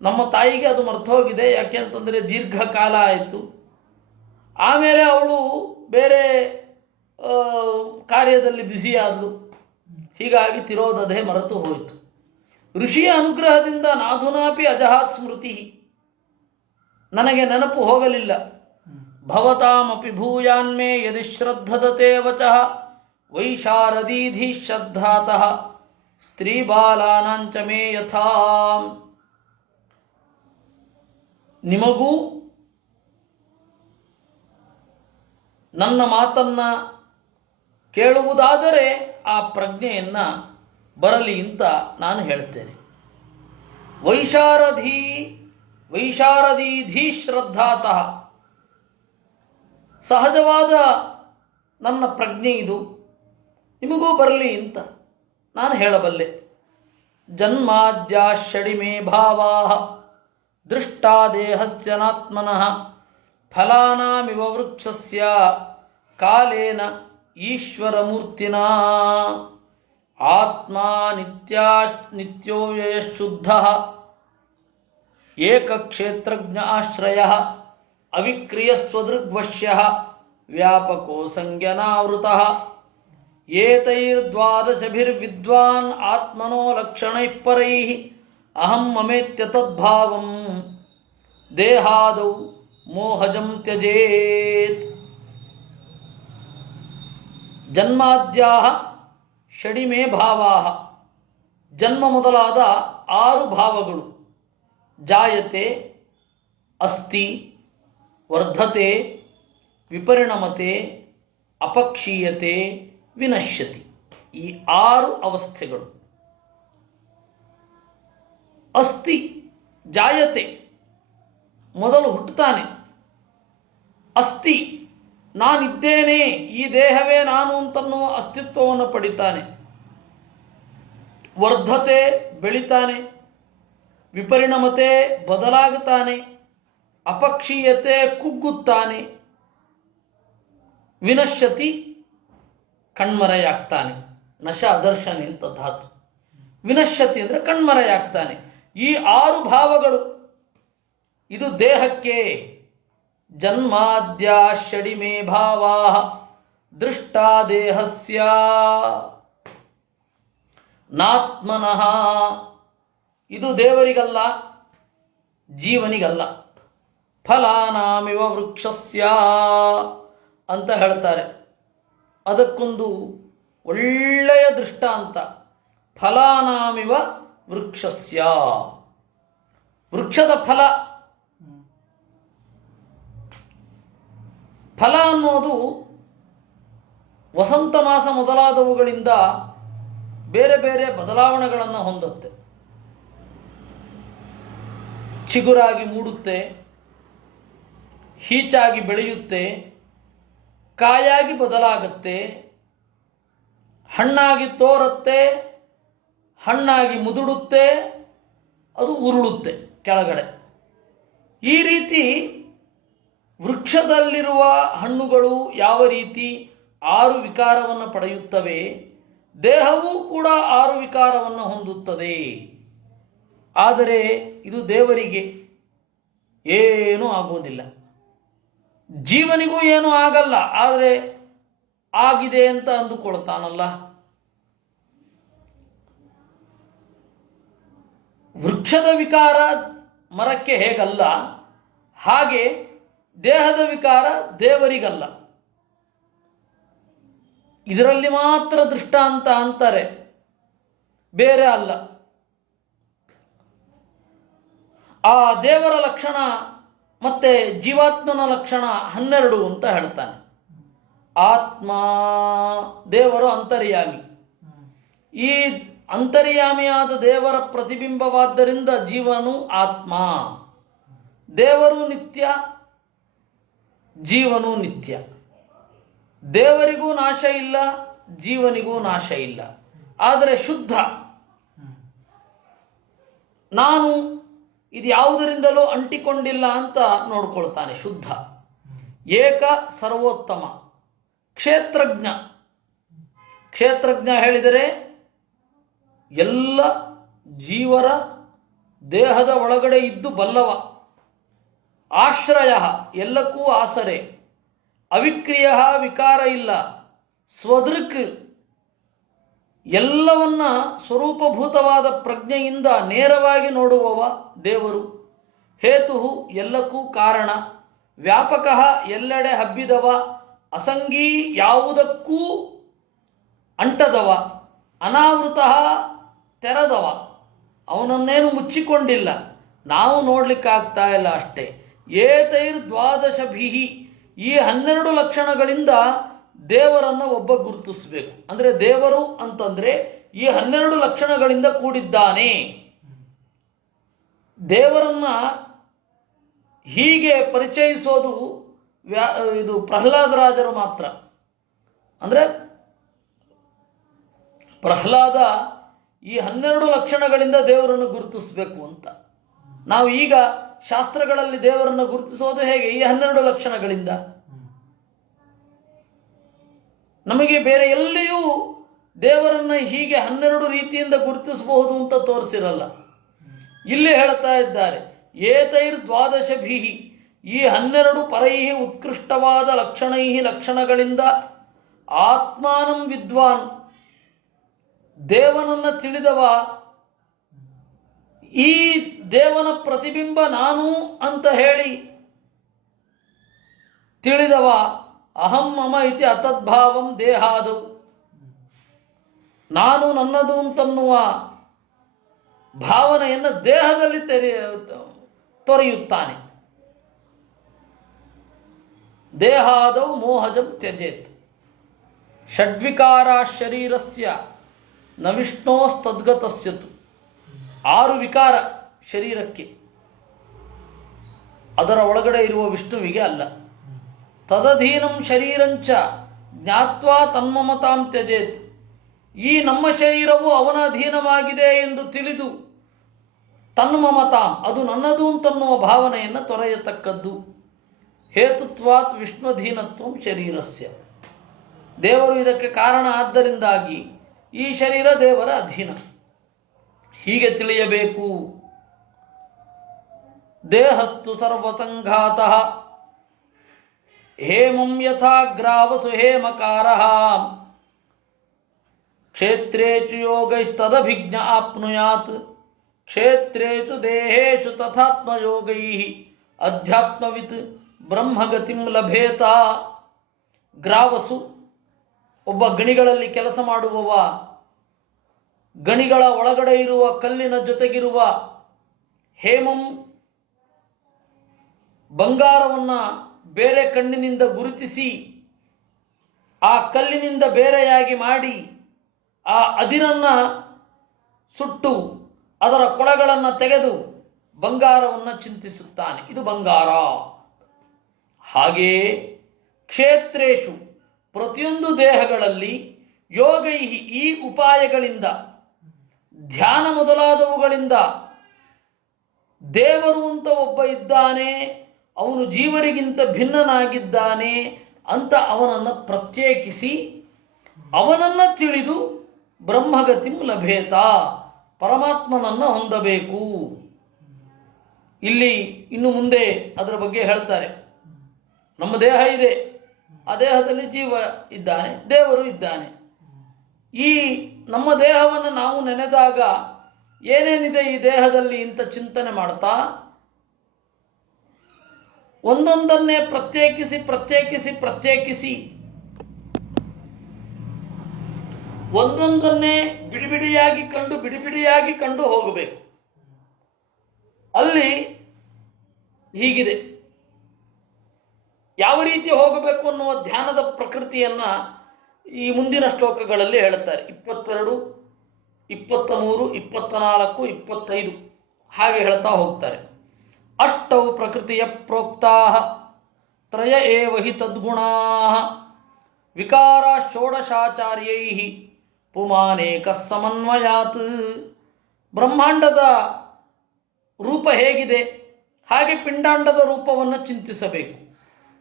ನಮ್ಮ ತಾಯಿಗೆ ಅದು ಮರ್ತೋಗಿದೆ. ಯಾಕೆ ಅಂತಂದರೆ ದೀರ್ಘಕಾಲ ಆಯಿತು. ಆಮೇಲೆ ಅವಳು ಬೇರೆ ಕಾರ್ಯದಲ್ಲಿ ಬ್ಯುಸಿಯಾದಳು. ಹೀಗಾಗಿ ತಿರೋದಧೆ ಮರೆತು ಹೋಯಿತು. ಋಷಿಯ ಅನುಗ್ರಹದಿಂದ ನಾಧುನಾಪಿ ಅಜಹಾತ್ ಸ್ಮೃತಿ, ನನಗೆ ನೆನಪು ಹೋಗಲಿಲ್ಲ. ಭವತಾಮಪಿ ಭೂಯಾನ್ಮೇ ಯದಿ ಶ್ರದ್ಧದತೆ ವಚಃ ವೈಶಾರದೀಧಿ ಶ್ರದ್ಧಾತಃ ಸ್ತ್ರೀಬಾಲಾನಾಂಚ ಮೇ ಯಥಾ. ನಿಮಗೂ ನನ್ನ ಮಾತನ್ನ ಕೇಳುವುದಾದರೆ ಆ ಪ್ರಜ್ಞೆಯನ್ನ ಬರಲಿ ಅಂತ ನಾನು ಹೇಳ್ತೇನೆ. ವೈಶಾರದೀಧಿ ಶ್ರದ್ಧಾತಃ, ಸಹಜವಾದ ನನ್ನ ಪ್ರಜ್ಞೆ ಇದು, ನಿಮಗೂ ಬರಲಿ ಅಂತ ನಾನು ಹೇಳಬಲ್ಲೆ. ಜನ್ಮಾದ್ಯಾಷಡಿಮೇ ಭಾವಾಃ ದೃಷ್ಟಾ ದೇಹಸ್ಯ ನಾತ್ಮನಃ ಫಲಾನಾಮಿವ ವೃಕ್ಷಸ್ಯ ಕಾಲೇನ ಈಶ್ವರಮೂರ್ತಿನಾ ಆತ್ಮಾ ನಿತ್ಯೋ ಶುದ್ಧಃ ಏಕಕ್ಷೇತ್ರಜ್ಞ ಆಶ್ರಯಃ ಅವಿಕ್ರಿಯಸ್ವದೃಗ್ವಶ್ಯಃ ವ್ಯಾಪಕೋ ಸಂಜ್ಞನಾವೃತಃ ಏತೈರ್ದ್ವಾದಶಭಿರ್ವಿದ್ವಾನ್ ಆತ್ಮನೋ ಲಕ್ಷಣೈಃ ಪರೈಃ ಅಹಂ ಮಮೇತ್ಯ ತದ್ಭಾವಂ ದೇಹಾದೌ ಮೋಹಜಂ ತ್ಯಜೇತ್. ಜನ್ಮಾದ್ಯಾಹ ಷಡಿಮೇ ಭಾವಾಹ, ಜನ್ಮ ಮೊದಲಾದ 6 ಭಾವಗಳು. ಜಾಯತೆ, ಅಸ್ತಿ, ವರ್ಧತೆ, ವಿಪರಿಣಮತೆ, ಅಪಕ್ಷೀಯತೆ, ವಿನಶ್ಯತಿ. ಈ 6 ಅವಸ್ಥೆಗಳು. ಅಸ್ತಿ, ಜಾಯತೆ, ಮೊದಲು ಹುಟ್ಟುತ್ತಾನೆ. ಅಸ್ತಿ, ನಾನಿದ್ದೇನೆ, ಈ ದೇಹವೇ ನಾನು ಅಂತನ್ನುವ ಅಸ್ತಿತ್ವವನ್ನು ಪಡಿತಾನೆ. ವರ್ಧತೆ, ಬೆಳಿತಾನೆ. ವಿಪರಿಣಮತೆ, ಬದಲಾಗುತ್ತಾನೆ. ಅಪಕ್ಷೀಯತೆ, ಕುಗ್ಗುತ್ತಾನೆ. ವಿನಶ್ಯತಿ, ಕಣ್ಮರೆಯಾಗ್ತಾನೆ. ನಶ ಅದರ್ಶನ ಅಂತ ಧಾತು. ವಿನಶ್ಯತಿ ಅಂದರೆ ಕಣ್ಮರೆಯಾಗ್ತಾನೆ. ಈ 6 ಭಾವಗಳು ಇದು ದೇಹಕ್ಕೆ. ಜನ್ಮಾದ್ಯಾ ಷಡಿಮೇ ಭಾವಾಃ ದೃಷ್ಟಾ ದೇಹಸ್ಯ ನಾತ್ಮನಃ ಇದು ದೇವರಿಗಲ್ಲ, ಜೀವನಿಗಲ್ಲ. ಫಲಾನಾಮಿವ ವೃಕ್ಷಸ್ಯ ಅಂತ ಹೇಳ್ತಾರೆ. ಅದಕ್ಕೊಂದು ಒಳ್ಳೆಯ ದೃಷ್ಟಾಂತ. ಫಲಾನಾಮಿವ ವೃಕ್ಷಸ್ಯ, ವೃಕ್ಷದ ಫಲ. ಫಲ ಅನ್ನೋದು ವಸಂತ ಮಾಸ ಮೊದಲಾದವುಗಳಿಂದ ಬೇರೆ ಬೇರೆ ಬದಲಾವಣೆಗಳನ್ನು ಹೊಂದುತ್ತೆ. ಚಿಗುರಾಗಿ ಮೂಡುತ್ತೆ, ಹೀಚಾಗಿ ಬೆಳೆಯುತ್ತೆ, ಕಾಯಾಗಿ ಬದಲಾಗುತ್ತೆ, ಹಣ್ಣಾಗಿ ತೋರುತ್ತೆ, ಹಣ್ಣಾಗಿ ಮುದುಡುತ್ತೆ, ಅದು ಉರುಳುತ್ತೆ ಕೆಳಗಡೆ. ಈ ರೀತಿ ವೃಕ್ಷದಲ್ಲಿರುವ ಹಣ್ಣುಗಳು ಯಾವ ರೀತಿ 6 ವಿಕಾರವನ್ನು ಪಡೆಯುತ್ತವೆ, ದೇಹವೂ ಕೂಡ 6 ವಿಕಾರವನ್ನು ಹೊಂದುತ್ತದೆ. ಆದರೆ ಇದು ದೇವರಿಗೆ ಏನೂ ಆಗೋದಿಲ್ಲ, ಜೀವನಿಗೂ ಏನೂ ಆಗಲ್ಲ. ಆದರೆ ಆಗಿದೆ ಅಂತ ಅಂದುಕೊಳ್ತಾನಲ್ಲ. ವೃಕ್ಷದ ವಿಕಾರ ಮರಕ್ಕೆ ಹೇಗಲ್ಲ, ಹಾಗೆ ದೇಹದ ವಿಕಾರ ದೇವರಿಗಲ್ಲ. ಇದರಲ್ಲಿ ಮಾತ್ರ ದೃಷ್ಟಾಂತ ಅಂತಾರೆ, ಬೇರೆ ಅಲ್ಲ. ಆ ದೇವರ ಲಕ್ಷಣ ಮತ್ತೆ ಜೀವಾತ್ಮನ ಲಕ್ಷಣ 12 ಅಂತ ಹೇಳ್ತಾನೆ. ಆತ್ಮ, ದೇವರು ಅಂತರ್ಯಾಮಿ. ಈ ಅಂತರ್ಯಾಮಿಯಾದ ದೇವರ ಪ್ರತಿಬಿಂಬವಾದ್ದರಿಂದ ಜೀವನು ಆತ್ಮ. ದೇವರು ನಿತ್ಯ, ಜೀವನು ನಿತ್ಯ. ದೇವರಿಗೂ ನಾಶ ಇಲ್ಲ, ಜೀವನಿಗೂ ನಾಶ ಇಲ್ಲ. ಆದರೆ ಶುದ್ಧ. ನಾನು ಇದು ಯಾವುದರಿಂದಲೂ ಅಂಟಿಕೊಂಡಿಲ್ಲ ಅಂತ ನೋಡ್ಕೊಳ್ತಾನೆ. ಶುದ್ಧ, ಏಕ, ಸರ್ವೋತ್ತಮ, ಕ್ಷೇತ್ರಜ್ಞ. ಕ್ಷೇತ್ರಜ್ಞ ಹೇಳಿದರೆ ಎಲ್ಲ ಜೀವರ ದೇಹದ ಒಳಗಡೆ ಇದ್ದು ಬಲ್ಲವ. ಆಶ್ರಯ, ಎಲ್ಲಕ್ಕೂ ಆಸರೆ. ಅವಿಕ್ರಿಯ, ವಿಕಾರ ಇಲ್ಲ. ಸ್ವದೃಕ್, ಎಲ್ಲವನ್ನ ಸ್ವರೂಪಭೂತವಾದ ಪ್ರಜ್ಞೆಯಿಂದ ನೇರವಾಗಿ ನೋಡುವವ ದೇವರು. ಹೇತು, ಎಲ್ಲಕ್ಕೂ ಕಾರಣ. ವ್ಯಾಪಕ, ಎಲ್ಲೆಡೆ ಹಬ್ಬಿದವ. ಅಸಂಗೀ, ಯಾವುದಕ್ಕೂ ಅಂಟದವ. ಅನಾವೃತ, ತೆರೆದವ. ಅವನನ್ನೇನು ಮುಚ್ಚಿಕೊಂಡಿಲ್ಲ, ನಾವು ನೋಡ್ಲಿಕ್ಕಾಗ್ತಾ ಇಲ್ಲ ಅಷ್ಟೇ. ಏತೈರ್ ದ್ವಾದಶಭಿಹಿ, ಈ 12 ಲಕ್ಷಣಗಳಿಂದ ದೇವರನ್ನು ಒಬ್ಬ ಗುರುತಿಸಬೇಕು. ಅಂದರೆ ದೇವರು ಅಂತಂದ್ರೆ ಈ 12 ಲಕ್ಷಣಗಳಿಂದ ಕೂಡಿದ್ದಾನೆ. ದೇವರನ್ನ ಹೀಗೆ ಪರಿಚಯಿಸೋದು ಇದು ಪ್ರಹ್ಲಾದರಾಜರು ಮಾತ್ರ. ಅಂದರೆ ಪ್ರಹ್ಲಾದ ಈ 12 ಲಕ್ಷಣಗಳಿಂದ ದೇವರನ್ನು ಗುರುತಿಸಬೇಕು ಅಂತ. ನಾವು ಈಗ ಶಾಸ್ತ್ರಗಳಲ್ಲಿ ದೇವರನ್ನು ಗುರುತಿಸೋದು ಹೇಗೆ? ಈ 12 ಲಕ್ಷಣಗಳಿಂದ. ನಮಗೆ ಬೇರೆ ಎಲ್ಲಿಯೂ ದೇವರನ್ನ ಹೀಗೆ 12 ರೀತಿಯಿಂದ ಗುರುತಿಸಬಹುದು ಅಂತ ತೋರಿಸಿರಲ್ಲ. ಇಲ್ಲಿ ಹೇಳ್ತಾ ಇದ್ದಾರೆ, ಏತೈರ್ ದ್ವಾದಶಭಿಹಿ, ಈ 12 ಪರೈಹಿ ಉತ್ಕೃಷ್ಟವಾದ ಲಕ್ಷಣೈಹಿ, ಲಕ್ಷಣಗಳಿಂದ ಆತ್ಮಾನಂ ವಿದ್ವಾನ್, ದೇವನನ್ನ ತಿಳಿದವ. ಈ ದೇವನ ಪ್ರತಿಬಿಂಬ ನಾನು ಅಂತ ಹೇಳಿ ತಿಳಿದವ. ಅಹಂ ಮಮ ಇತಿ ಅತದ್ಭಾವಂ ದೇಹಾದು, ನಾನು ನನ್ನದು ಅಂತನ್ನುವ ಭಾವನೆಯನ್ನು ದೇಹದಲ್ಲಿ ತೊರೆಯುತ್ತಾನೆ. ದೇಹಾದೌ ಮೋಹಜಂ ತ್ಯಜೇತ್. ಷಡ್ವಿಕಾರ ಶರೀರಸ್ಯ ನ ವಿಷ್ಣೋಸ್ತದ್ಗತಸ್ಯತು. 6 ವಿಕಾರ ಶರೀರಕ್ಕೆ, ಅದರ ಒಳಗಡೆ ಇರುವ ವಿಷ್ಣುವಿಗೆ ಅಲ್ಲ. ತದಧೀನಂ ಶರೀರಂಚ ಜ್ಞಾತ್ವಾ ತನ್ಮಮತಾಂ ತ್ಯಜೇತ್. ಈ ನಮ್ಮ ಶರೀರವು ಅವನ ಅಧೀನವಾಗಿದೆ ಎಂದು ತಿಳಿದು ತನ್ಮಮತಾಂ, ಅದು ನನ್ನದು ಅಂತನ್ನುವ ಭಾವನೆಯನ್ನು ತೊರೆಯತಕ್ಕದ್ದು. ಹೇತುತ್ವಾತ್ ವಿಷ್ಣುಧೀನತ್ವಂ ಶರೀರಸ್ಯ, ದೇವರು ಇದಕ್ಕೆ ಕಾರಣ. ಆದ್ದರಿಂದಾಗಿ ಈ ಶರೀರ ದೇವರ ಅಧೀನ. ಹೀಗೆ ತಿಳಿಯಬೇಕು. ದೇಹಸ್ತು ಸರ್ವಸಂಘಾತಃ ಹೇಮಂ ಯಥಾಗ್ರಾವಸು ಹೇಮಕಾರಃ ಕ್ಷೇತ್ರೇ ಚ ಯೋಗೈಸ್ತದಭಿಜ್ಞ ಆಪ್ನುಯಾತ್ ಕ್ಷೇತ್ರೇಷು ದೇಹೇಶು ತಥಾತ್ಮಯೋಗೈ ಅಧ್ಯಾತ್ಮವಿತ್ ಬ್ರಹ್ಮಗತಿಂ ಲಭೇತ. ಗ್ರಾವಸು ಒಬ್ಬ ಗಣಿಗಳಲ್ಲಿ ಕೆಲಸ ಮಾಡುವವ, ಗಣಿಗಳ ಒಳಗಡೆ ಇರುವ ಕಲ್ಲಿನ ಜೊತೆಗಿರುವ ಹೇಮಂ ಬಂಗಾರವನ್ನು ಬೇರೆ ಕಣ್ಣಿನಿಂದ ಗುರುತಿಸಿ ಆ ಕಲ್ಲಿನಿಂದ ಬೇರೆಯಾಗಿ ಮಾಡಿ ಆ ಅದಿರನ್ನು ಸುಟ್ಟು ಅದರ ಕೊಳಗಳನ್ನು ತೆಗೆದು ಬಂಗಾರವನ್ನು ಚಿಂತಿಸುತ್ತಾನೆ. ಇದು ಬಂಗಾರ. ಹಾಗೆಯೇ ಕ್ಷೇತ್ರೇಶು ಪ್ರತಿಯೊಂದು ದೇಹಗಳಲ್ಲಿ ಯೋಗೈ ಈ ಉಪಾಯಗಳಿಂದ, ಧ್ಯಾನ ಮೊದಲಾದವುಗಳಿಂದ ದೇವರು ಅಂತ ಒಬ್ಬ ಇದ್ದಾನೆ, ಅವನು ಜೀವರಿಗಿಂತ ಭಿನ್ನನಾಗಿದ್ದಾನೆ ಅಂತ ಅವನನ್ನು ಪ್ರತ್ಯೇಕಿಸಿ ಅವನನ್ನು ತಿಳಿದು ಬ್ರಹ್ಮಗತಿಂ ಲಭೇತ, ಪರಮಾತ್ಮನನ್ನು ಹೊಂದಬೇಕು. ಇಲ್ಲಿ ಇನ್ನು ಮುಂದೆ ಅದರ ಬಗ್ಗೆ ಹೇಳ್ತಾರೆ. ನಮ್ಮ ದೇಹ ಇದೆ, ಆ ದೇಹದಲ್ಲಿ ಜೀವ ಇದ್ದಾನೆ, ದೇವರು ಇದ್ದಾನೆ. ಈ ನಮ್ಮ ದೇಹವನ್ನು ನಾವು ನೆನೆದಾಗ ಏನೇನಿದೆ ಈ ದೇಹದಲ್ಲಿ ಅಂತ ಚಿಂತನೆ ಮಾಡ್ತಾ ಒಂದೊಂದನ್ನೇ ಪ್ರತ್ಯೇಕಿಸಿ ಪ್ರತ್ಯೇಕಿಸಿ ಪ್ರತ್ಯೇಕಿಸಿ ಒಂದೊಂದನ್ನೇ ಬಿಡಿಬಿಡಿಯಾಗಿ ಕಂಡು ಹೋಗಬೇಕು. ಅಲ್ಲಿ ಹೀಗಿದೆ. ಯಾವ ರೀತಿ ಹೋಗಬೇಕು ಅನ್ನುವ ಧ್ಯಾನದ ಪ್ರಕೃತಿಯನ್ನು ಈ ಮುಂದಿನ ಶ್ಲೋಕಗಳಲ್ಲಿ ಹೇಳುತ್ತಾರೆ. 22, 23, 24, 25 ಹಾಗೆ ಹೇಳ್ತಾ ಹೋಗ್ತಾರೆ. ಅಷ್ಟೌ ಪ್ರಕೃತಿಯ ಪ್ರೋಕ್ತಾ ತ್ರಯ ಏವ ಹಿ ತದ್ಗುಣಾ ವಿಕಾರ ಷೋಡಶಾಚಾರ್ಯೈ ಪುಮಾನೇಕ ಸಮನ್ವಯಾತ್. ಬ್ರಹ್ಮಾಂಡದ ರೂಪ ಹೇಗಿದೆ ಹಾಗೆ ಪಿಂಡಾಂಡದ ರೂಪವನ್ನು ಚಿಂತಿಸಬೇಕು.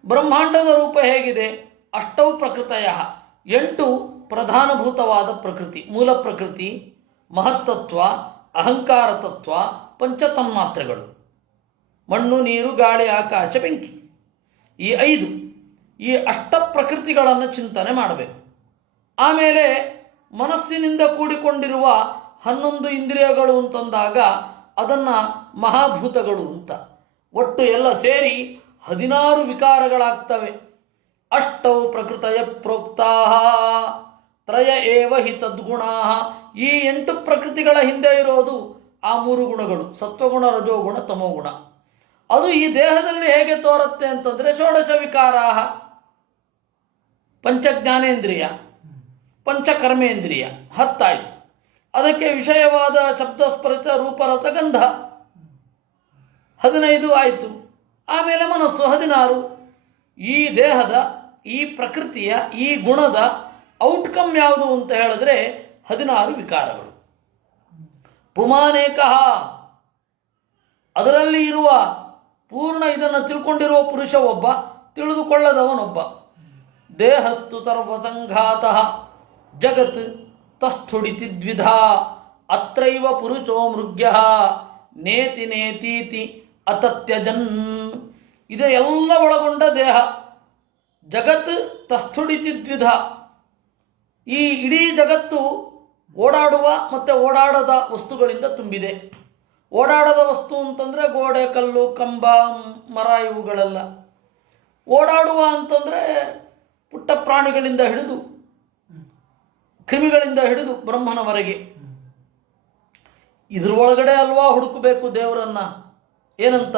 ಬ್ರಹ್ಮಾಂಡದ ರೂಪ ಹೇಗಿದೆ? ಅಷ್ಟೌ ಪ್ರಕೃತಯ 8 ಪ್ರಧಾನಭೂತವಾದ ಪ್ರಕೃತಿ, ಮೂಲ ಪ್ರಕೃತಿ, ಮಹತ್ತತ್ವ, ಅಹಂಕಾರ ತತ್ವ, ಪಂಚತನ್ಮಾತ್ರೆಗಳು, ಮಣ್ಣು, ನೀರು, ಗಾಳಿ, ಆಕಾಶ, ಬೆಂಕಿ, ಈ 5 ಈ ಅಷ್ಟ ಪ್ರಕೃತಿಗಳನ್ನು ಚಿಂತನೆ ಮಾಡಬೇಕು. ಆಮೇಲೆ ಮನಸ್ಸಿನಿಂದ ಕೂಡಿಕೊಂಡಿರುವ 11 ಇಂದ್ರಿಯಗಳು ಅಂತಂದಾಗ ಅದನ್ನು ಮಹಾಭೂತಗಳು ಅಂತ, ಒಟ್ಟು ಎಲ್ಲ ಸೇರಿ 16 ವಿಕಾರಗಳಾಗ್ತವೆ. ಅಷ್ಟೌ ಪ್ರಕೃತಯ ಪ್ರೋಕ್ತಾ ತ್ರಯ ಏವ ಹಿ ತದ್ಗುಣಾ. ಈ 8 ಪ್ರಕೃತಿಗಳ ಹಿಂದೆ ಇರೋದು ಆ 3 ಗುಣಗಳು, ಸತ್ವಗುಣ, ರಜೋಗುಣ, ತಮೋಗುಣ. ಅದು ಈ ದೇಹದಲ್ಲಿ ಹೇಗೆ ತೋರುತ್ತೆ ಅಂತಂದರೆ ಷೋಡಶ ವಿಕಾರಾ, ಪಂಚಜ್ಞಾನೇಂದ್ರಿಯ, ಪಂಚಕರ್ಮೇಂದ್ರಿಯ 10 ಆಯಿತು. ಅದಕ್ಕೆ ವಿಷಯವಾದ ಶಬ್ದ, ಸ್ಪರ್ಶ, ರೂಪರಸ, ಗಂಧ 15 ಆಯಿತು. ಆಮೇಲೆ ಮನಸ್ಸು 16. ಈ ದೇಹದ, ಈ ಪ್ರಕೃತಿಯ, ಈ ಗುಣದ ಔಟ್ಕಮ್ ಯಾವುದು ಅಂತ ಹೇಳಿದ್ರೆ 16 ವಿಕಾರಗಳು. ಪುಮಾನೇಕಃ, ಅದರಲ್ಲಿ ಇರುವ ಪೂರ್ಣ ಇದನ್ನು ತಿಳ್ಕೊಂಡಿರುವ ಪುರುಷ ಒಬ್ಬ, ತಿಳಿದುಕೊಳ್ಳದವನೊಬ್ಬ. ದೇಹಸ್ತು ಸರ್ವಸಂಘಾತಃ ಜಗತ್ ತಸ್ಥುಡಿತಿ ದ್ವಿಧ ಅತ್ರೈವ ಪುರುಷೋ ಮೃಗ್ಯಃ ನೇತಿ ನೇತೀತಿ ಅತತ್ಯಜನ್. ಇದೆಲ್ಲ ಒಳಗೊಂಡ ದೇಹ. ಜಗತ್ ತಸ್ಥುಡಿತಿ ದ್ವಿಧ, ಈ ಇಡೀ ಜಗತ್ತು ಓಡಾಡುವ ಮತ್ತು ಓಡಾಡದ ವಸ್ತುಗಳಿಂದ ತುಂಬಿದೆ. ಓಡಾಡದ ವಸ್ತು ಅಂತಂದರೆ ಗೋಡೆ, ಕಲ್ಲು, ಕಂಬ, ಮರ ಇವುಗಳೆಲ್ಲ. ಓಡಾಡುವ ಅಂತಂದರೆ ಪುಟ್ಟ ಪ್ರಾಣಿಗಳಿಂದ ಹಿಡಿದು ಕ್ರಿಮಿಗಳಿಂದ ಹಿಡಿದು ಬ್ರಹ್ಮನವರೆಗೆ. ಇದ್ರ ಒಳಗಡೆ ಅಲ್ವಾ ಹುಡುಕಬೇಕು ದೇವರನ್ನ. ಏನಂತ?